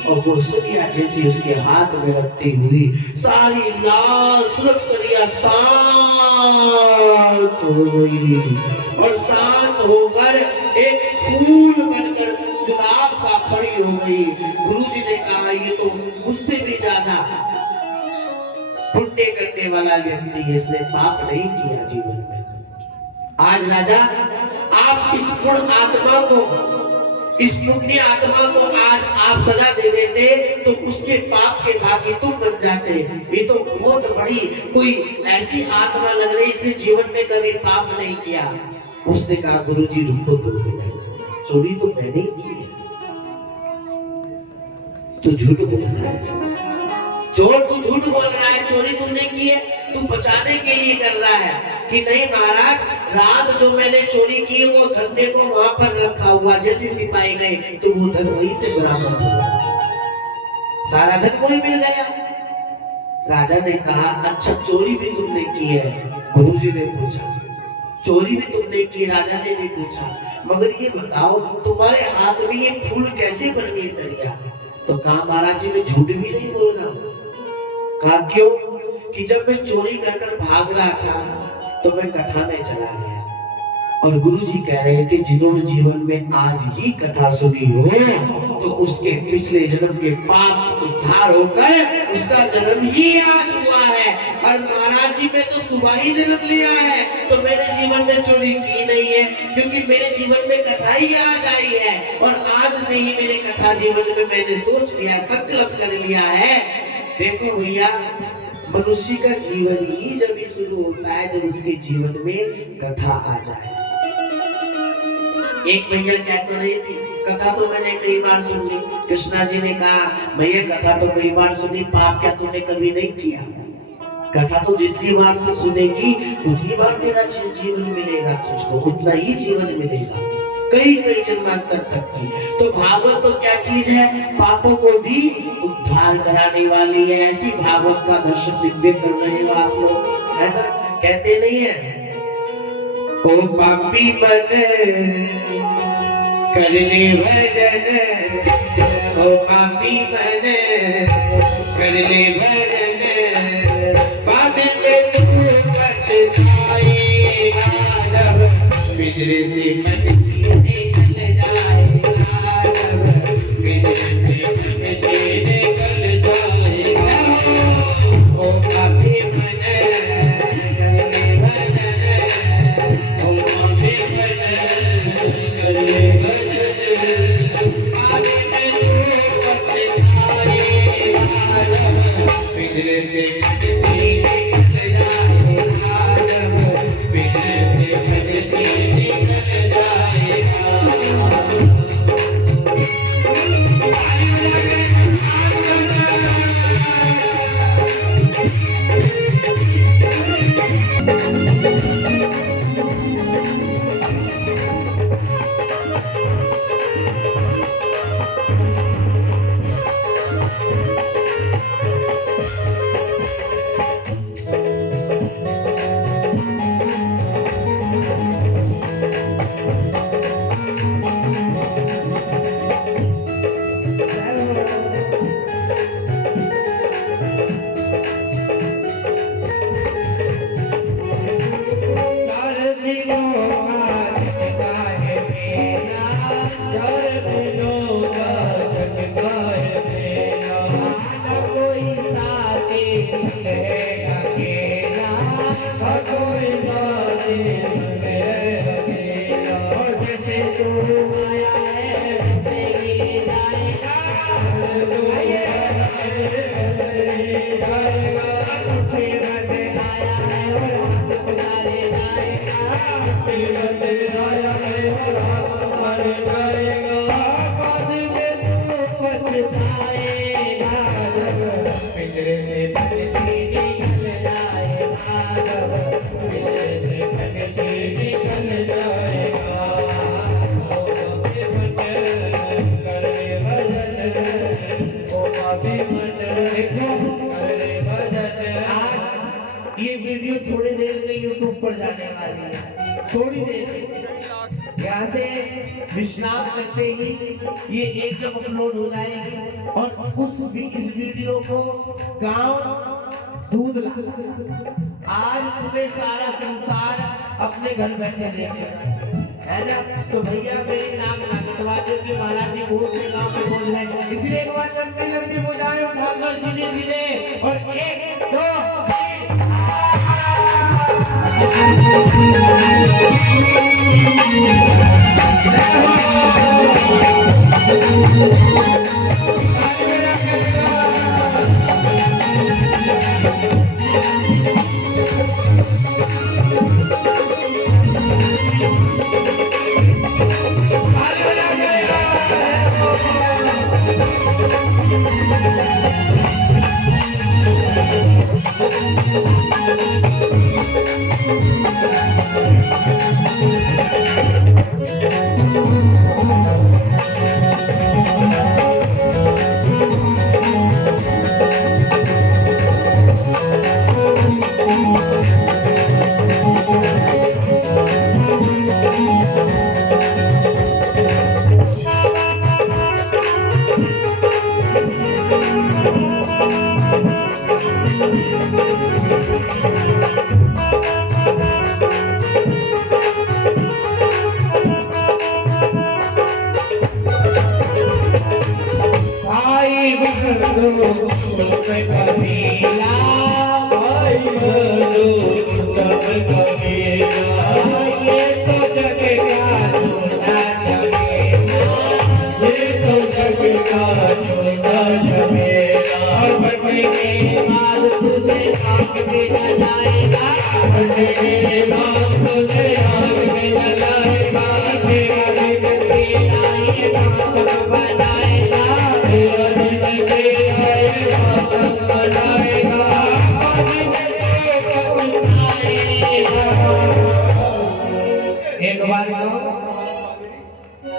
और वो सरिया जैसे उसके हाथ में रखती हुई सारी लाल सुरख सरिया शांत हो गई और शांत होकर एक फूल बनकर गुलाब का खड़ी हो गई। गुरु जी ने कहा ये तो मुझसे भी ज्यादा पुण्य करने वाला व्यक्ति है, इसने पाप नहीं किया जीवन में। आज राजा आप इस पूर्ण आत्मा को, इस पुण्य आत्मा को आज आप सजा दे देते तो उसके पाप के भागी तुम बन जाते। ये तो बहुत बड़ी कोई ऐसी आत्मा लग रही इसने जीवन में कभी पाप नहीं किया। उसने कहा गुरुजी रुको 2 मिनट, चोरी तो मैंने ही की है, तू झूठ बोल रहा है, चोर तू झूठ बोल रहा है, चोरी तुमने की है, तू बचाने के लिए कर रहा है कि नहीं महाराज, रात जो मैंने चोरी की वो धन को वहां पर रखा हुआ, जैसे सिपाही गए तो वो धन वहीं से बरामद हुआ, सारा धन वही मिल गया। राजा ने कहा अच्छा चोरी भी तुमने की है? गुरुजी ने पूछा चोरी भी तुमने की? राजा ने भी पूछा मगर ये बताओ तुम्हारे हाथ में ये फूल कैसे बन गए सरिया? तो कहा महाराज जी मैं झूठ भी नहीं बोल रहा हूँ। कहा क्यों? कि जब मैं चोरी कर कर भाग रहा था तो मैं कथा में चला गया और गुरुजी कह रहे थे जिन्होंने जीवन में आज ही कथा सुनी हो तो उसके पिछले जन्म के पाप उद्धार होकर उसका जन्म ही आज हुआ है। और महाराज जी ने तो सुबह ही जन्म लिया है, तो मेरे जीवन में चोरी की नहीं है क्योंकि मेरे जीवन में कथा ही आज आई है और आज से ही मेरे कथा जीवन में मैंने सोच लिया, संकल्प कर लिया है। देखो भैया मनुष्य का जीवन ही जब भी शुरू होता है जब उसके जीवन में कथा आ जाए। एक भैया कह तो रही थी कथा तो मैंने कई बार सुन ली, कृष्णा जी ने कहा भैया कथा तो कई बार सुनी, पाप क्या तूने कभी नहीं किया? कथा तो जितनी बार तू सुनेगी उतनी बार तेरा जीवन मिलेगा, तुझको उतना ही जीवन मिलेगा, कई कई जन्मांतर तक की। तो भागवत तो क्या चीज है? पापों को भी उद्धार कराने वाली है। ऐसी भागवत का दर्शन दिव्य कर रहे हो आप लोग, है ना? कहते नहीं है ओ पापी मन कर ले भजन, ओ पापी मन कर ले भजन, बाद में तू पछताएगा जब पिंजरे से मन निकल जाएगा, जब पिंजरे से मन निकल जाएगा। ओ पापी मन कर ले भजन, ओ पापी मन कर ले भजन, बाद में तू पछताएगा जब पिंजरे से ये वीडियो थोड़ी देर में YouTube पर जाने वाली है, थोड़ी देर में। यहाँ से विश्राम करते ही ये एकदम अपलोड हो जाएगी और इस वीडियो को गांव दूध ला, आज तुम्हें सारा संसार अपने घर बैठे देखेगा, है ना। तो भैया मेरी नाम ना कटवा दो कि महाराज जी बहुत से गांव में बोल रहे हैं, इसलिए एक बार लंबी लंबी बजाएं उठाकर सीधे सीधे और 1 2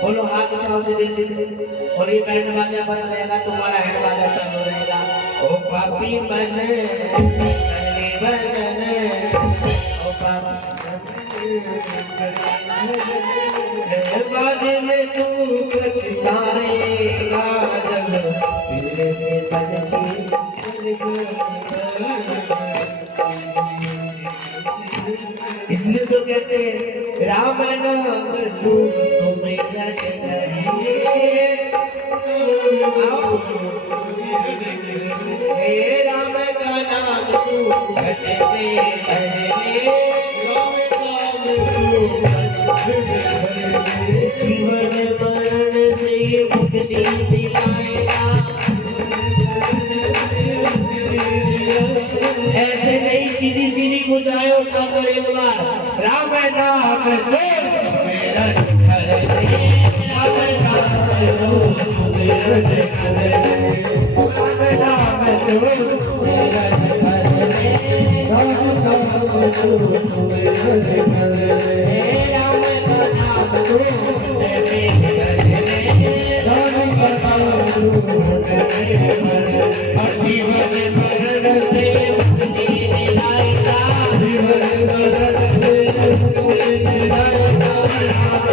बोलो हाथ उठाओ सीधे सीधे और ये बैंड बाजा बंद रहेगा, तुम्हारा हैंड बाजा चालू रहेगा। ओ पापी बन ओ बाद में तू पछताएगा जब दिल से बदची इसलिए तो कहते राम नाम तू सुमिरन करिए, हे राम का नाम तू घट में धरिए, जीवन मरण से मुक्ति दिलाएगा। ऐसे नहीं सीधी सीधी बुझाए उठाकर एक बार राम नाम दो सुमिरन करिए, राम नाम दो सुमिरन करिए, राम नाम दो सुमिरन करिए, राम नाम दो सुमिरन करिए, राम नाम दो सुमिरन करिए, राम नाम दो सुमिरन करिए। जीवन मरण से मुक्ति दिलाएगा, जीवन मरण से मुक्ति दिलाएगा, राम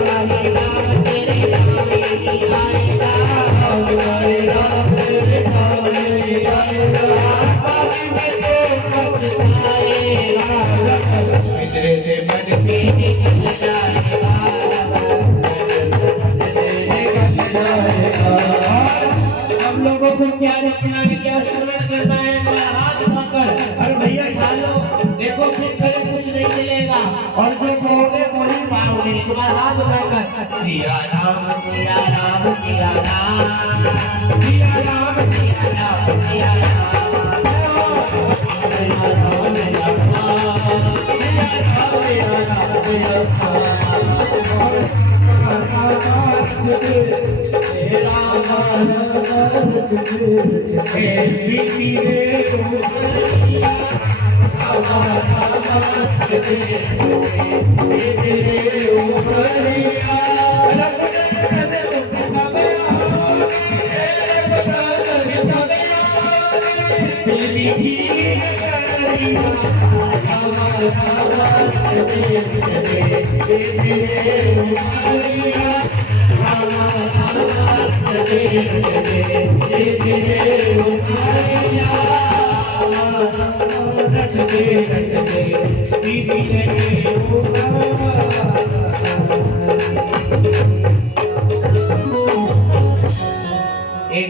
तेरे नाम ही आएगा, हमारे राम तेरे नाम ही आएगा, पापी में तो पछताएगा, पिंजरे से मन से निकल जाएगा, हम लोगों को क्या रखना है, क्या स्मरण करना है, हाथ उठाकर अरे भैया ढालो, देखो फिर कभी कुछ नहीं मिलेगा और जो कहोगे वही पाओगे। एक बार हाथ उठाकर सिया राम सिया राम सिया राम सिया राम सिया राम सिया राम एक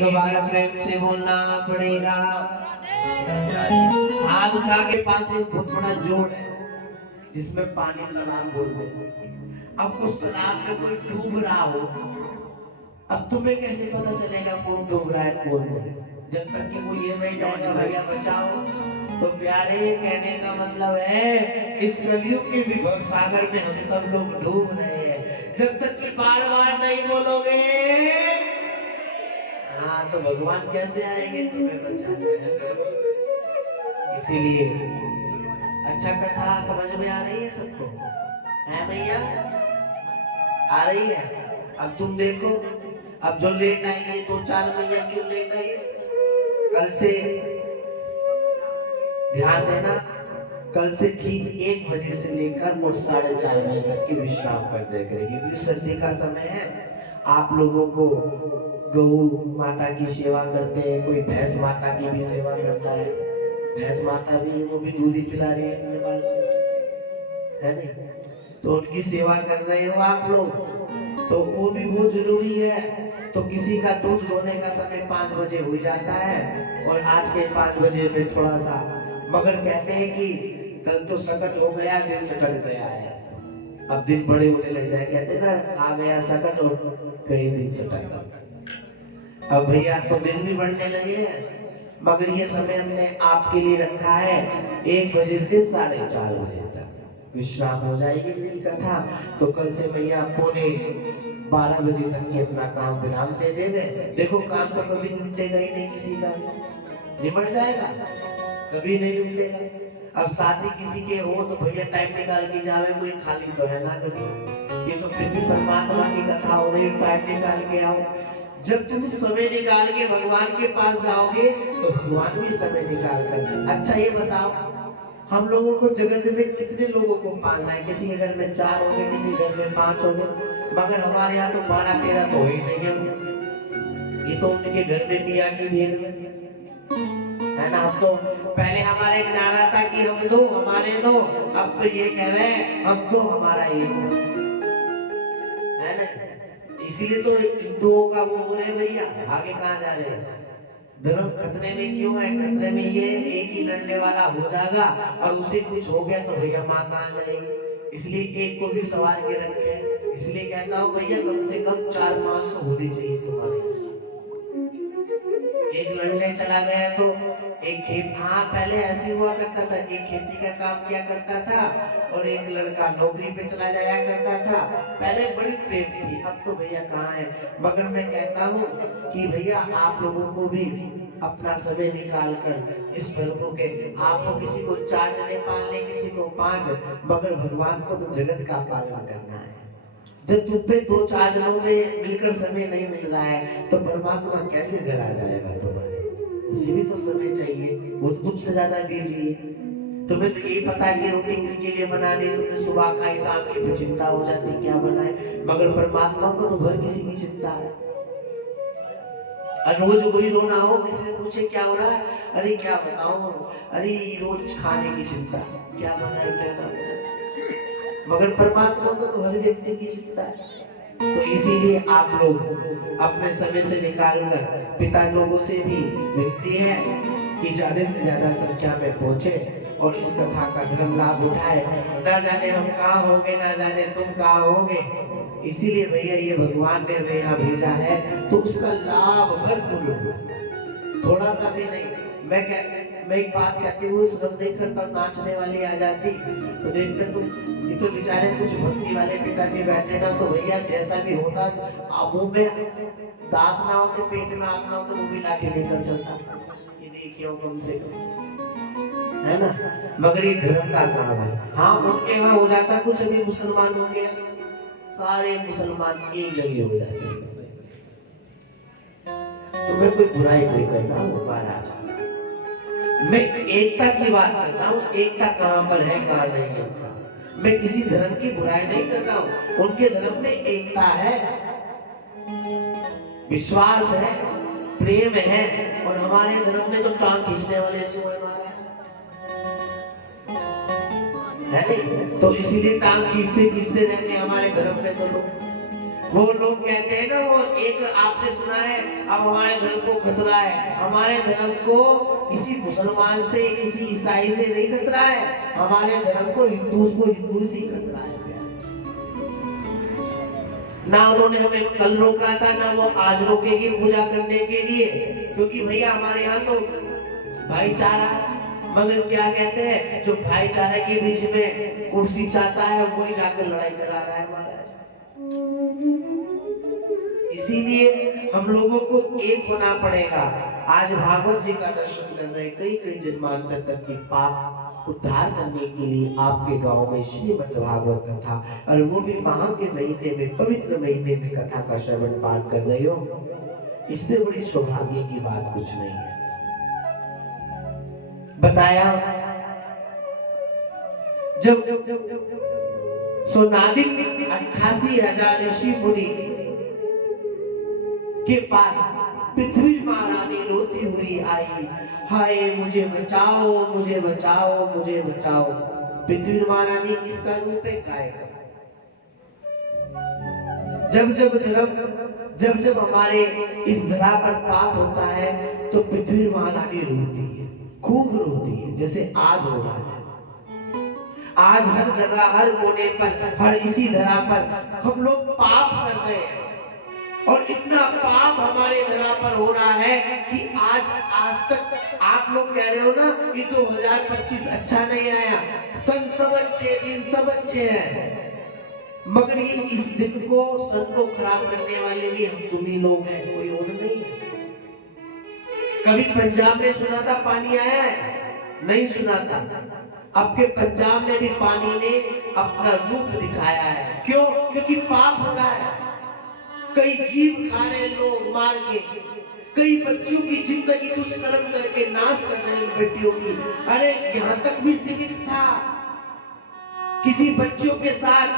बार प्रेम से बोलना पड़ेगा। हाथ उठा के पास एक बहुत बड़ा जोड़ है जिसमें पानी तालाब बोलते हैं। अब उस तालाब में कोई डूब रहा हो, अब तुम्हें कैसे पता चलेगा कौन डूब रहा है कौन नहीं? जब तक कि वो ये नहीं कहेगा भैया बचाओ। तो प्यारे कहने का मतलब है इस कलयुग के विभव सागर में हम सब लोग डूब रहे हैं। जब तक कि बार बार नहीं बोलोगे हाँ तो भगवान कैसे आएंगे तुम्हें बचाने? इसीलिए अच्छा कथा समझ में आ रही है सबको? है भैया आ रही है? अब तुम देखो, अब जो लेट आई है 2-4 महीने क्यों लेट आई है? कल से ध्यान देना, कल से ठीक 1 बजे से लेकर और 4:30 बजे तक की विश्राम कर दिया करेगी। क्योंकि सर्दी का समय है, आप लोगों को गौ माता की सेवा करते हैं, कोई भैंस माता की भी सेवा करता है। भैंस माता भी वो भी दूध ही पिला रही है अपने बाल से, है नहीं? तो उनकी सेवा कर रहे हो आप लोग, तो वो भी बहुत जरूरी है। तो किसी का दूध धोने का समय 5 बजे हो जाता है और आज के 5 बजे पे थोड़ा सा, मगर कहते हैं कि कल तो सकट हो गया, दिन सटक गया है। अब दिन बड़े होने लग जाए, कहते ना आ गया सकट और कई दिन सटक। अब भैया तो दिन भी बढ़ने लगे हैं, मगर ये समय हमने आपके लिए रखा है 1 बजे से 4:30 बजे तक विश्राम हो जाएगी दिन कथा। तो कल से भैया 11:45 बजे तक के अपना काम विराम दे देंगे। देखो काम तो कभी निपटेगा ही नहीं, किसी का निपट जाएगा कभी नहीं निपटेगा। अब शादी किसी के हो तो भैया टाइम निकाल के जावे, कोई खाली तो है ना कर। ये तो फिर भी परमात्मा की कथा हो रही, टाइम निकाल के आओ। जब तुम समय निकाल के भगवान के पास जाओगे तो भगवान भी समय निकाल कर। अच्छा ये बताओ, हम लोगों को जगत में कितने लोगों को पालना है? किसी के घर में 4 होंगे, किसी घर में 5 होंगे, मगर हमारे यहाँ तो 12-13 तो ही नहीं है। ये तो उनके घर में मियाँ की देन है ना। हम तो पहले हमारे एक नारा था कि हम दो हमारे दो, अब तो ये कह रहे हैं हम दो हमारा ये है ना। इसीलिए तो हिंदुओं का वो हो रहे भैया, आगे कहाँ जा रहे हैं? धर्म खतरे में क्यों है? खतरे में ये एक ही लड़ने वाला हो जाएगा और उसे कुछ हो गया तो भैया माँ कहाँ जाएगी? इसलिए एक को भी सवार के रखे। इसलिए कहता हूँ भैया कम से कम 4-5 तो होनी चाहिए तुम्हारे। एक लड़ने चला गया तो एक खेत, हाँ पहले ऐसे हुआ करता था, एक खेती का काम किया करता था और एक लड़का नौकरी पे चला जाया करता था। पहले बड़ी प्रेम थी, अब तो भैया कहाँ है। मगर मैं कहता हूँ कि भैया आप लोगों को भी अपना समय निकाल कर इस धर्मों के, आपको किसी को 4 जने पालने, किसी को 5, मगर भगवान को तो जगत का पालन करना है। जब तुम पे 2-4 जनों में मिलकर समय नहीं मिल रहा है तो परमात्मा कैसे घर आ जाएगा तुम्हारे? उसे भी तो समय चाहिए, वो तो तुमसे ज्यादा बिजी है। तुम्हें तो यही पता है कि रोटी किसके लिए बनानी है, तुमने सुबह खाई शाम की फिर चिंता हो जाती है क्या बनाए, मगर परमात्मा को तो हर किसी की चिंता है। रोज वही रोना हो, किसी से पूछे क्या हो रहा है, अरे क्या बताऊं, अरे रोज खाने की चिंता, क्या बनाए क्या ना बनाए, मगर परमात्मा को तो हर व्यक्ति की चिंता है। तो इसीलिए आप लोग अपने समय से निकालकर पिता लोगों से भी विनती है कि ज्यादा से ज्यादा संख्या में पहुंचे और इस कथा का धर्म लाभ उठाए। ना जाने हम कहाँ होंगे, ना जाने तुम कहाँ होंगे। इसीलिए भैया ये भगवान ने हमें यहाँ भेजा है तो उसका लाभ भरपूर लो, थोड़ा सा भी नहीं। मैं एक बात कहती हूँ, सुन नहीं करता, नाचने वाली आ जाती तो देखते तुम, ये तो बेचारे कुछ भक्ति वाले पिताजी बैठे ना, तो भैया जैसा भी होता, मुंह में दांत ना होते, पेट में आग ना होते, वो भी लाठी लेकर चलता कि देखियो कम से कम है ना, मगर ये धर्म का काम है। हाँ उनके यहाँ हो जाता कुछ, अभी मुसलमान हो गया, सारे मुसलमान एक जगह हो जाते हैं। तो मैं कोई बुराई नहीं कर रहा हूँ महाराज, मैं एकता की बात करता हूँ। एकता कहाँ पर है कहाँ नहीं है, मैं किसी धर्म की बुराई नहीं कर रहा हूँ। उनके धर्म में एकता है, विश्वास है, प्रेम है, और हमारे धर्म में तो टांग खींचने वाले सो है महाराज, है नहीं? तो इसीलिए टांग खींचते खींचते रहते हमारे धर्म में। तो वो लोग कहते हैं ना, वो एक आपने सुना है, अब हमारे धर्म को खतरा है। हमारे धर्म को किसी मुसलमान से, किसी ईसाई से नहीं खतरा है, हमारे धर्म को हिंदू से ही खतरा है। ना उन्होंने हमें कल रोका था, ना वो आज रोकेगी पूजा करने के लिए, क्योंकि भैया हमारे यहाँ तो भाईचारा। मगर क्या कहते हैं, जो भाईचारे के बीच में कुर्सी चाहता है वही जाकर लड़ाई करा रहा है महाराज। इसीलिए हम लोगों को एक होना पड़ेगा। आज भागवत जी का दर्शन कर रहे, कई कई जन्मांतर तक की पाप उद्धार करने के लिए आपके गांव में श्रीमद् भागवत कथा, और वो भी माह के महीने में, पवित्र महीने में कथा का श्रवण पाठ कर रहे हो, इससे बड़ी सौभाग्य की बात कुछ नहीं है। बताया जब सोनादिक 88,000 ऋषि मुनि के पास पृथ्वी महारानी रोती हुई आई, हाय मुझे बचाओ, मुझे बचाओ, मुझे बचाओ। पृथ्वी महारानी किसका रूप है? गाय का। जब जब हमारे इस धरा पर पाप होता है तो पृथ्वी महारानी रोती है, खूब रोती है, जैसे आज हो रहा है। आज हर जगह, हर कोने पर, हर इसी धरा पर हम लोग पाप कर रहे हैं, और इतना पाप हमारे धरा पर हो रहा है कि आज तक आप लोग कह रहे हो ना कि 2025 अच्छा नहीं आया, सन सब अच्छे, दिन सब अच्छे हैं, मगर ये इस दिन को, सन को खराब करने वाले भी हम तुम ही लोग हैं, कोई और नहीं है। कभी पंजाब में सुना था पानी आया है? नहीं सुना था। अब के पंजाब में भी पानी ने अपना रूप दिखाया है। क्यों? क्योंकि पाप हो रहा है। कई जीव खा रहे लोग मार के, कई बच्चों की जिंदगी दुष्कर्म करके नाश कर रहे हैं बेटियों की। अरे यहाँ तक भी सीमित था, किसी बच्चों के साथ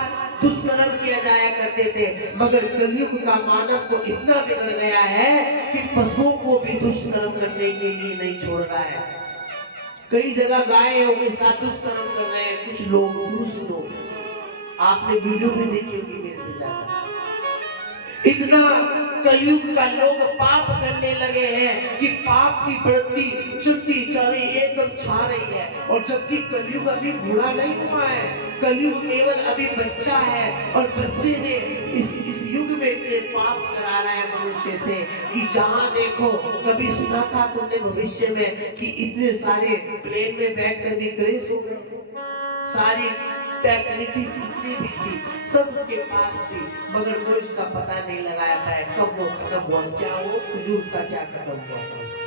दुष्कर्म किया जाया करते थे, मगर कलयुग का मानव तो इतना बिगड़ गया है कि पशुओं को भी दुष्कर्म करने के लिए नहीं छोड़ रहा है। कई जगह गायों के साथ दुष्कर्म कर रहे हैं कुछ लोग, पुरुष लोग। आपने वीडियो भी देखी होगी मेरे से ज्यादा। इतना कलयुग का लोग पाप करने लगे हैं कि पाप की बढ़ती चलती चली एकदम छा रही है। और जबकि कलयुग अभी बूढ़ा नहीं हुआ है, कलयुग केवल अभी बच्चा है, और बच्चे ने इस युग में इतने पाप करा रहा है मनुष्य से कि जहां देखो। कभी सुना था तुमने भविष्य में कि इतने सारे प्लेन में बैठकर भी ग्रेस हो गए? सारी टेक्निक जितनी भी थी सब उनके पास थी, मगर कोई इसका पता नहीं लगाया पाया कब वो खत्म हुआ। क्या वो फजूल सा क्या खत्म हुआ था उसका?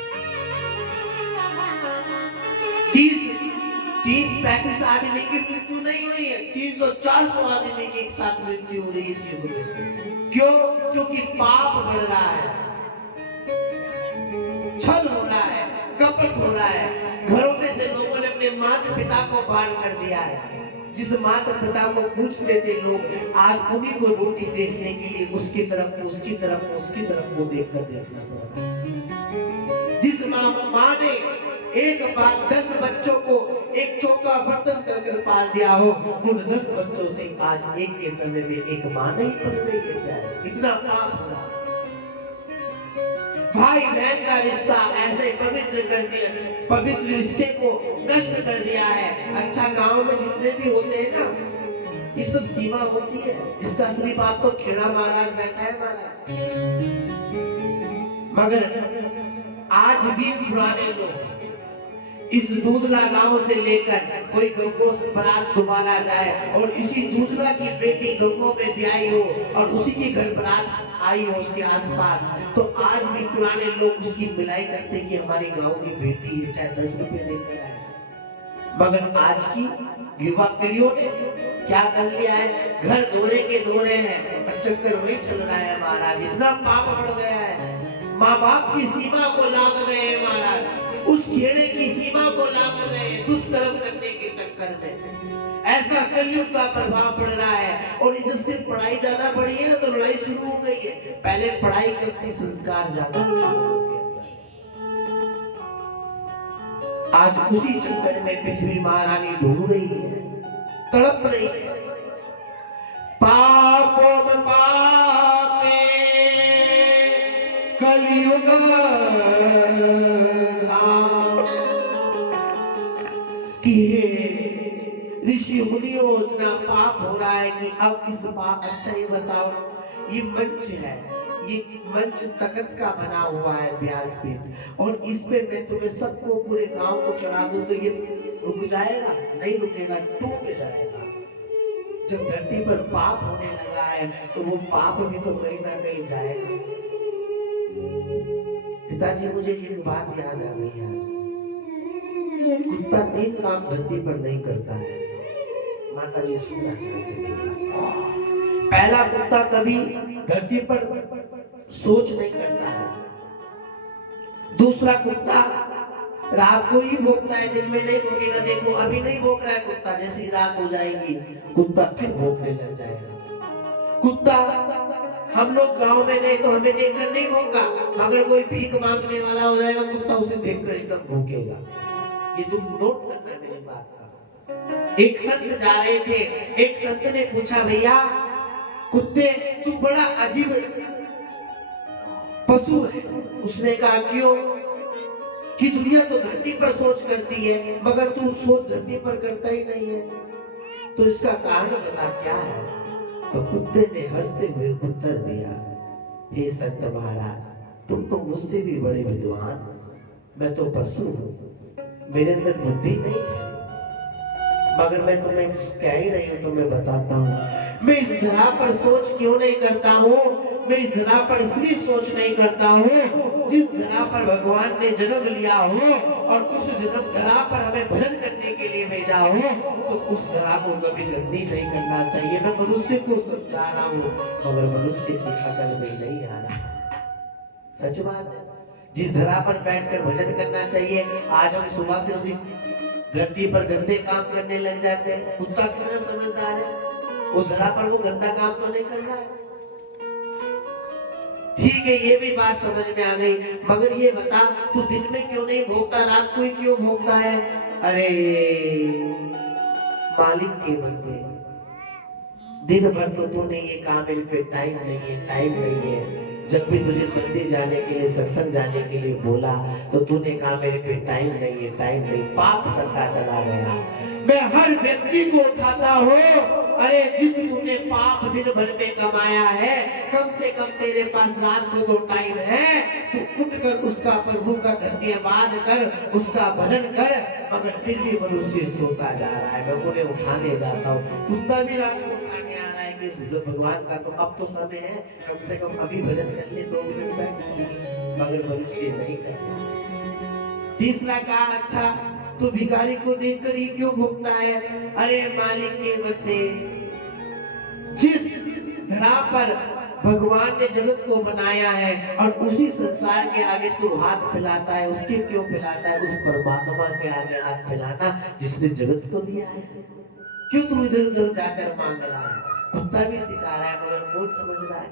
30-35 आदमी की मृत्यु नहीं हुई है, 300-400 आदमी की एक साथ मृत्यु हो रही है इस युग में। क्यों? क्योंकि पाप बढ़ रहा है, छल हो रहा है, कपट हो रहा है। घरों में से लोगों ने अपने माता पिता को बाहर कर दिया है। जिस माता पिता को पूछते थे लोग, आज उन्हीं को रोटी देखने के लिए उसकी तरफ वो देखकर देखना पड़ा। जिस माँ ने एक बार 10 बच्चों को एक चौका बर्तन कर पाल दिया हो, उन 10 बच्चों से आज एक के समय में एक माँ नहीं पल रही है। इतना पाप हो रहा है। भाई बहन का रिश्ता ऐसे पवित्र कर दिया, पवित्र रिश्ते को नष्ट कर दिया है। अच्छा गांव में जितने भी होते हैं ना, ये सब सीमा होती है। इसका सिर्फ आपको खेड़ा महाराज बैठा है महाराज, मगर आज भी पुराने लोग इस दूधला गांव से लेकर कोई गंगो बारात दोबारा जाए और इसी दूधला की बेटी गंगो में ब्याही हो और उसी की घर बारात आई हो उसके आसपास, तो आज भी पुराने लोग उसकी मिलाई करते कि हमारे गांव की बेटी है, चाहे 10 रुपए लेकर आए। मगर आज की युवा पीढ़ियों ने क्या कर लिया है, घर धोरे के धोरे हैं, पर चक्कर वही चल रहा है महाराज। इतना पाप बढ़ गया है, माँ बाप की सीमा को लांघ गए हैं महाराज, उस खेड़े की सीमा को लांघ गए दुष्कर्म करने के चक्कर में। ऐसा कलयुग का प्रभाव पड़ रहा है। और जब से पढ़ाई ज्यादा बढ़ी है ना, तो लड़ाई शुरू हो गई है। पहले पढ़ाई करती, संस्कार ज्यादा, आज उसी चक्कर में पृथ्वी महारानी ढूंढ रही है, तड़प रही है। पापों पापे कलयुग ऋषि मुनियों, इतना पाप हो रहा है कि अब इस पाप, अच्छा ये बताओ, ये मंच है, ये मंच तख्त का बना हुआ है व्यासपीठ, और इस पे मैं तुम्हें सबको, पूरे गांव को चढ़ा दूं तो ये रुक जाएगा? नहीं रुकेगा, टूट जाएगा। जब धरती पर पाप होने लगा है तो वो पाप भी तो कहीं ना कहीं जाएगा। पिताजी मुझे एक बात याद आ गई आज, कुत्ता 3 काम धरती पर नहीं करता है। माता जी सुना ध्यान से। पहला, कुत्ता कभी धरती पर सोच नहीं करता है। दूसरा, कुत्ता रात को ही भौंकता है, दिन में नहीं भौंकेगा। देखो अभी नहीं भौंक रहा है कुत्ता, जैसे ही रात हो जाएगी कुत्ता फिर भौंकने लग जाएगा। कुत्ता, हम लोग गांव में गए तो हमें देखकर नहीं भौंका, मगर कोई भीख मांगने वाला हो जाएगा, कुत्ता उसे देखकर एकदम भौंकेगा। ये तुम नोट करना है मेरी बात का। एक संत जा रहे थे, एक संत ने पूछा, भैया कुत्ते तू बड़ा अजीब पशु है। उसने कहा क्यों? कि दुनिया तो धरती पर सोच करती है, मगर तू सोच धरती पर करता ही नहीं है, तो इसका कारण बता क्या है? तो कुत्ते ने हंसते हुए उत्तर दिया, हे संत महाराज, तुम तो मुझसे भी बड़े विद्वान, मैं तो पशु हूं, मेरे अंदर बुद्धि नहीं है, मगर मैं तुम्हें कह ही रही हूं तो मैं बताता हूं। मैं इस धरा पर सोच क्यों नहीं करता हूं? मैं इस धरा पर इसलिए सोच नहीं करता हूं, जिस धरा पर भगवान ने जन्म लिया हो और उस जन्म धरा पर हमें भजन करने के लिए भेजा हो, तो उस धरा को कभी गंदी नहीं करना चाहिए। मैं मनुष्य को समझा रहा हूं, मगर मनुष्य की अकल में नहीं आ रहा। सच बात है, जिस धरा पर बैठकर भजन करना चाहिए, आज हम सुबह से उसी धरती पर गंदे काम करने लग जाते हैं। कुत्ता कितना समझदार है, उस धरा पर वो गंदा काम तो नहीं कर रहा है। ठीक है, ये भी बात समझ में आ गई, मगर ये बता, तू दिन में क्यों नहीं भोगता, रात को ही क्यों भोगता है? अरे मालिक के बंदे, दिन भर तो तूने ये काम पे टाइम नहीं है। जब भी तुझे मंदिर जाने के लिए, सत्संग जाने के लिए बोला, तो तूने कहा मेरे पे टाइम नहीं, पाप करता चला गया। मैं हर व्यक्ति को उठाता हूँ, अरे जिस तूने पाप दिन भर में कमाया है, कम से कम तेरे पास रात को तो टाइम है, तू उठकर उसका, प्रभु का धन्यवाद कर, उसका भजन कर, मगर फिर भी मनुष्य सोता जा रहा है। मैं उन्हें उठाने जाता हूँ, कुत्ता भी रात को उठाने आ रहा है कि जो भगवान का तो अब तो समय है, कम से कम अभी भजन कर ले 2 मिनट तक, मगर मनुष्य नहीं करता। तीसरा कहा, अच्छा तू भिखारी को देखकर ही क्यों भोगता है? अरे मालिक के बंदे, जिस धरा पर भगवान ने जगत को बनाया है और उसी संसार के आगे तू हाथ फैलाता है, उसके क्यों फैलाता है? उस परमात्मा के आगे हाथ फैलाना जिसने जगत को दिया है। क्यों तू इधर उधर जाकर मांग रहा है? कुत्ता भी सिखा रहा है, मगर कौन समझ रहा है?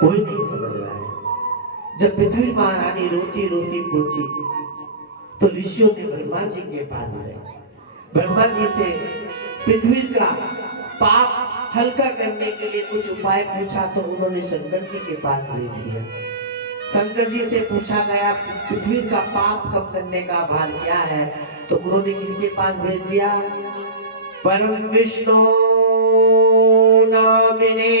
कोई नहीं समझ रहा है। जब पृथ्वी महारानी रोती रोती पहुंची तो ऋषियों ने ब्रह्मा जी के पास गए। ब्रह्मा जी से पृथ्वी का पाप हल्का करने के लिए कुछ उपाय पूछा, तो उन्होंने शंकर जी के पास भेज दिया। शंकर जी से पूछा गया पृथ्वी का पाप कम करने का भार क्या है, तो उन्होंने किसके पास भेज दिया? परम विष्णु नामिने,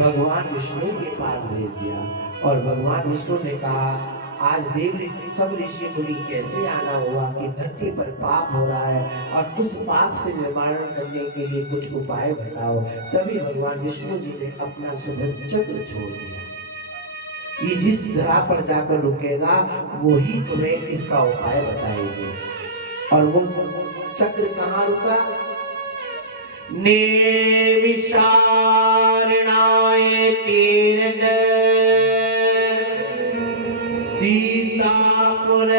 भगवान विष्णु के पास भेज दिया। और भगवान विष्णु ने कहा, आज देव सब ऋषि मुनि कैसे आना हुआ कि धरती पर पाप हो रहा है, और उस पाप से निवारण करने के लिए कुछ उपाय बताओ। तभी भगवान विष्णु जी ने अपना सुदर्शन चक्र छोड़ दिया। ये जिस धरा पर जाकर रुकेगा वही तुम्हें इसका उपाय बताएगी। और वो चक्र कहाँ रुका? नेमिषारणाय तीर्थ सीतापुर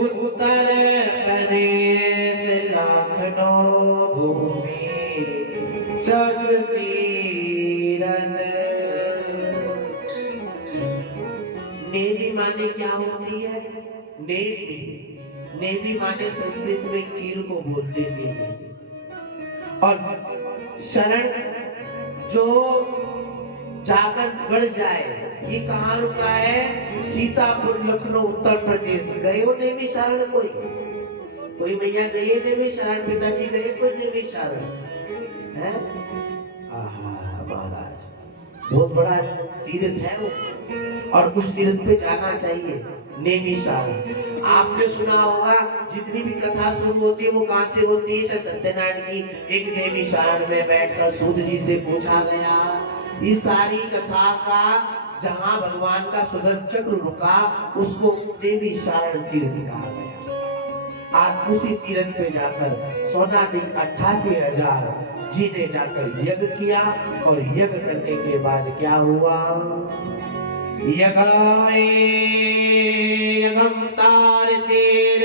उत्तर प्रदेश लखनऊ भूमि चक्र तीरथ। नेमी माने क्या होती है? नेमी माने संस्कृत में कील को बोलते थे। और शरण जो जाकर बढ़ जाए, ये कहाँ रुका है? सीतापुर लखनऊ उत्तर प्रदेश। गए हो नेमी शरण? कोई मैया गई है नेमी शरण? पिताजी गए कोई नेमी शरण है? महाराज बहुत बड़ा तीर्थ है वो, और उस तीर्थ पे जाना चाहिए। नेमिषारण आपने सुना होगा, जितनी भी कथा शुरू होती है वो कहाँ से होती है? सत्यनारायण की एक नेमिषारण में बैठकर सूत जी से पूछा गया। इस सारी कथा का जहाँ भगवान का सुदर्शन चक्र रुका उसको नेमिषारण तीर्थ कहा गया। आज उसी तीर्थ पे जाकर सोनादिक 88,000 जी ने जाकर यज्ञ किया, और यज्ञ करने के बाद क्या हुआ? यगम तारतेर,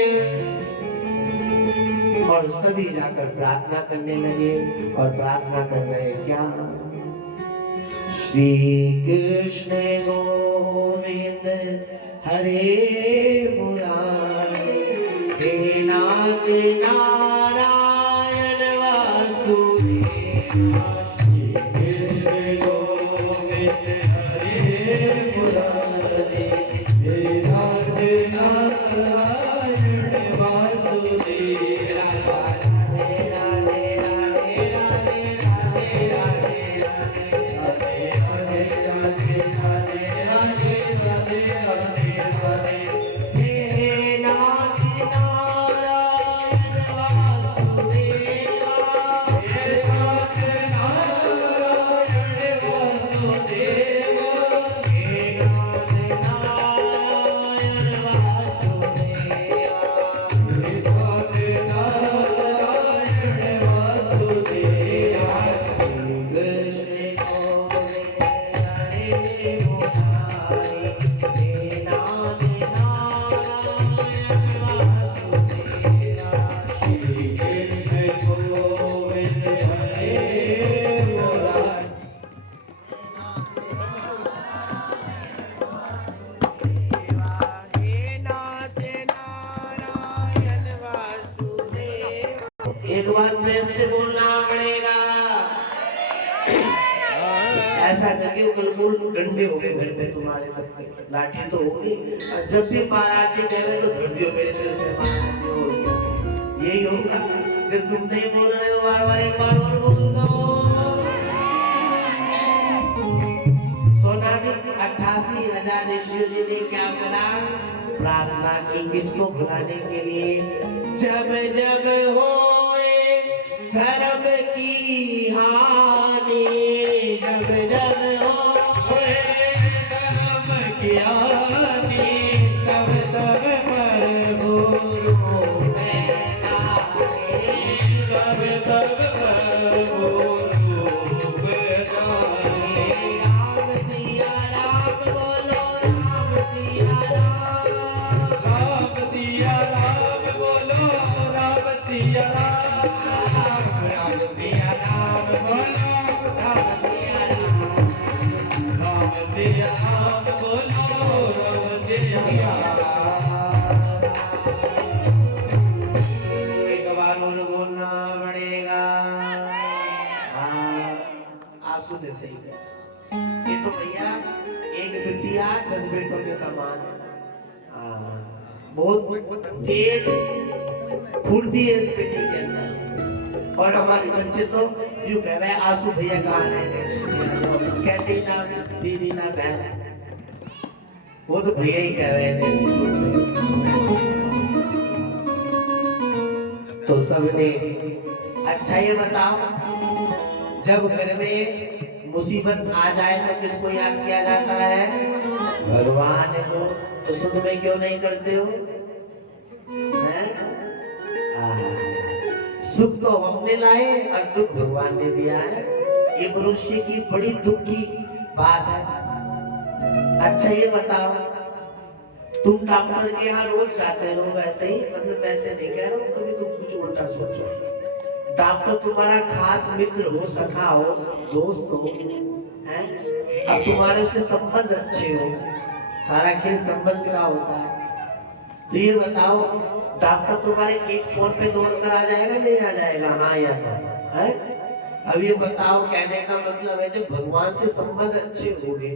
और सभी जाकर प्रार्थना करने लगे। और प्रार्थना कर रहे क्या? श्री कृष्ण गोविंद हरे मुरारी, हे नाथ नारायण वासुदेव। श्री कृष्ण गोविंद हरे मुरारी, हे नाथ नारायण वासुदेव। राधे राधे राधे राधे राधे राधे राधे राधे राधे राधे राधे राधे राधे। हे नाथ नारायण वासुदेव, हे नाथ नारायण वासुदेव, हे नाथ नारायण वासुदेव, हे नाथ नारायण वासुदेव। श्री कृष्ण गोविंद हरे मुरारी, हे नाथ नारायण वासुदेव। श्री कृष्ण गोविंद हरे मुरारी। हे नाथ नारायण वासुदेव। एक बार प्रेम से बोलना पड़ेगा। ऐसा करके बिल्कुल डंडे हो गए घर पे तुम्हारे, सबसे लाठी तो होगी। जब भी महाराज जी कह रहे तो धर दियो मेरे सिर पे महाराज जी, और क्या? यही होगा। जब तुम नहीं बोल रहे हो बार बार, एक बार और बोल दो। सोनादिक 88,000 ऋषियों जी ने क्या करा? प्रार्थना की। किसको भुलाने के लिए? जब जब होए धर्म की हानि, जब जब होए धर्म की हानि, तब तब प्रभु रूप में आए, तब तब प्रभु रूप में आए। राम सिया राम बोलो, राम सिया राम, राम सिया राम बोलो, राम सिया राम, राम सिया राम बोलो, राम सिया राम, राम सिया राम बोलो, राम सिया राम। एक बार और बोलना पड़ेगा। आंसू जैसे ही ये तो भैया एक बिटिया 10 बेटों के समान है। बहुत तेज फुर्ती है इस बेटी के अंदर। और हमारे बच्चे तो यूं कह रहे आंसू भैया कहाँ है, कहते ही ना दीदी ना बहन, वो तो भैया ही कह रहे हैं। तो सबने अच्छा ये बताओ, जब घर में मुसीबत आ जाए तो किसको याद किया जाता है? भगवान को। तो सुख में क्यों नहीं करते हो? हैं? सुख तो हमने लाए और दुख भगवान ने दिया है। ये मनुष्य की बड़ी दुख की बात है। अच्छा ये बताओ, तुम डॉक्टर के यहाँ रोज जाते हो, वैसे ही, मतलब वैसे नहीं कह रहा हूँ, कभी तुम कुछ उल्टा सोचो। डॉक्टर तुम्हारा खास मित्र हो, सखा हो, दोस्त हो, हैं? अब तुम्हारे उससे संबंध अच्छे हो, सारा खेल संबंध का होता है। तो ये बताओ, डॉक्टर तुम्हारे एक फोन पे दौड़ कर आ जाएगा, नहीं आ जाएगा? हाँ या ना? है? अब ये बताओ, कहने का मतलब है जब भगवान से संबंध अच्छे होंगे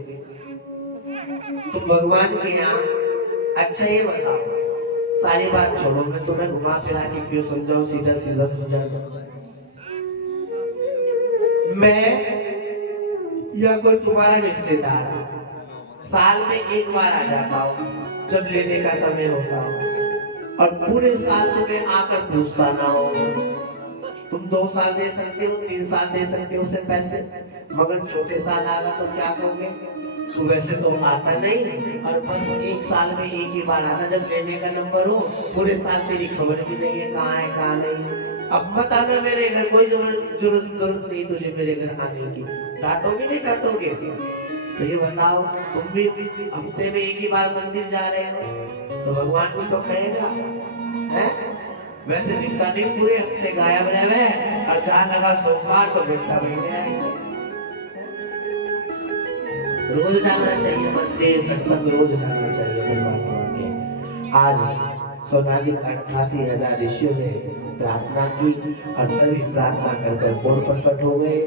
तो भगवान के यहाँ। अच्छा ये बताओ, सारी बात छोड़ो, मैं तुम्हें घुमा फिरा के क्यों समझाऊं, सीधा सीधा समझा दो। मैं या कोई तुम्हारा रिश्तेदार साल में एक बार आ जाता हूँ जब लेने का समय होता हो, और पूरे साल तुम्हें आकर पूछता ना हो। तुम 2 साल दे सकते हो, 3 साल दे सकते हो उसे पैसे, मगर चौथे साल आगा तो क्या कहोगे? तो वैसे तो आता नहीं, और बस एक साल में एक ही बार आता जब लेने का नंबर हो। पूरे साल तेरी खबर भी नहीं है कहाँ है कहाँ नहीं। अब मत आना मेरे घर, कोई जरूरत नहीं तुझे मेरे घर आने की। डांटोगे नहीं डांटोगे? तो ये बताओ, तुम भी हफ्ते में एक ही बार मंदिर जा रहे हो तो भगवान को तो कहेगा, हैं? वैसे दिखता नहीं, पूरे हफ्ते गायब रहे, और जहाँ लगा सोमवार तो घंटा बज जाएगा। रोज जाना चाहिए मंदिर, सत्संग रोज जाना चाहिए भगवान के। आज सोनाली 88,000 ऋषियों ने प्रार्थना की, और तभी प्रार्थना कर कर कौन प्रकट हो गए?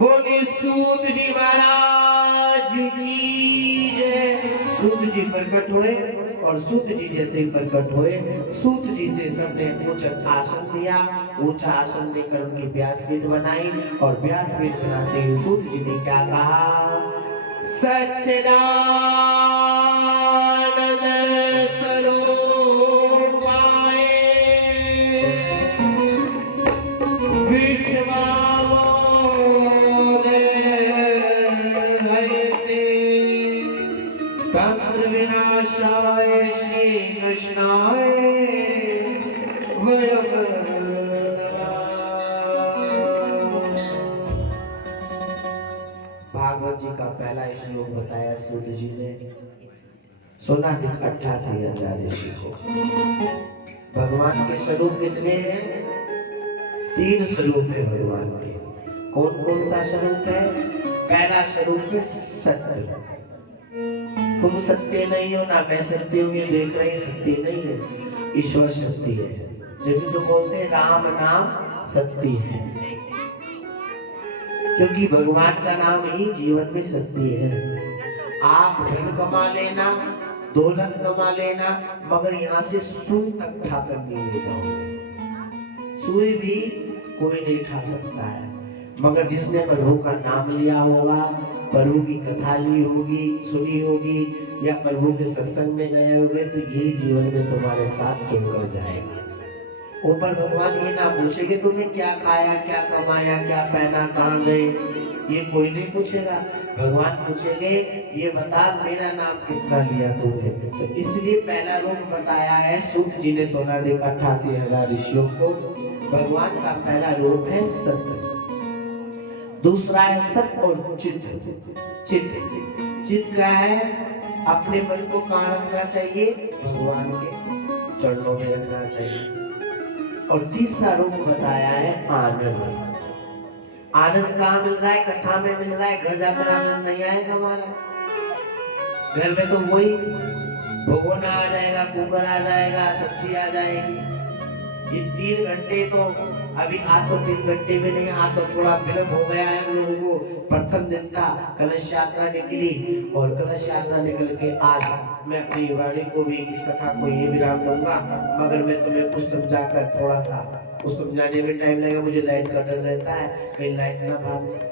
बोले सूत जी महाराज की जय। सूत जी प्रकट हुए, और सूत जी जैसे प्रकट हुए, सूत जी से सबने ऊंचा आसन दिया। ऊंचा आसन लेकर उनकी व्यासपीठ बनाई, और व्यासपीठ बनाते ही सूत जी ने क्या कहा? सच्चिदानंद स्वरूपाय विश्वावोदयते तंत्र विनाशाय श्री कृष्णाय वयम् नमः। भागवत जी का पहला श्लोक बताया सूत जी ने। सोनालिक 88,000 ऋषि को। भगवान के स्वरूप कितने हैं? 3 स्वरूप है भगवान के। कौन कौन सा स्वरूप है? पहला स्वरूप है सत्य। तुम सत्य नहीं हो ना, मैं सत्य हूँ, ये देख रहे सत्य नहीं है, ईश्वर सत्य है। जब तो बोलते हैं राम नाम सत्य है, क्योंकि भगवान का नाम ही जीवन में सत्य है। आप धन कमा लेना, दौलत कमा लेना, मगर यहाँ से सुई तक ठाकर नहीं ले जाओगे। सुई भी कोई नहीं ठा सकता है, मगर जिसने प्रभु का नाम लिया होगा, प्रभु की कथा ली होगी, सुनी होगी, या प्रभु के सत्संग में गए होंगे, तो ये जीवन में तुम्हारे साथ जुड़कर जाएगा। ऊपर भगवान ये ना पूछेंगे तुमने क्या खाया, क्या कमाया, क्या पहना, कहाँ गए, ये कोई नहीं पूछेगा। भगवान पूछेंगे ये बता मेरा नाम कितना लिया तूने। तो इसलिए पहला रूप बताया है सूत जी ने सोनालिक 88,000 ऋषियों को। भगवान का पहला रूप है सत्य, दूसरा है सत्य और चित्त। चित्त क्या है? अपने मन को कहाँ रखना चाहिए? भगवान के चरणों में रखना चाहिए। और तीसरा रूप बताया है आनंद। आनंद कहाँ मिल रहा है? कथा में मिल रहा है। घर जाकर आनंद नहीं आएगा हमारा। घर में तो वही भगोना आ जाएगा, कुकर आ जाएगा, सब्जी आ जाएगी। ये 3 घंटे तो अभी आज तो 3 घंटे में नहीं, आज तो थोड़ा विलंब हो गया है हम लोगों को। प्रथम दिन था, कलश यात्रा निकली, और कलश यात्रा निकल के आज मैं अपनी वाणी को भी, इस कथा को ये विराम दूंगा। मगर मैं तुम्हें कुछ समझाकर थोड़ा सा, कुछ समझाने में टाइम लगेगा। मुझे लाइट का डर रहता है, कहीं लाइट ना भाग जाए।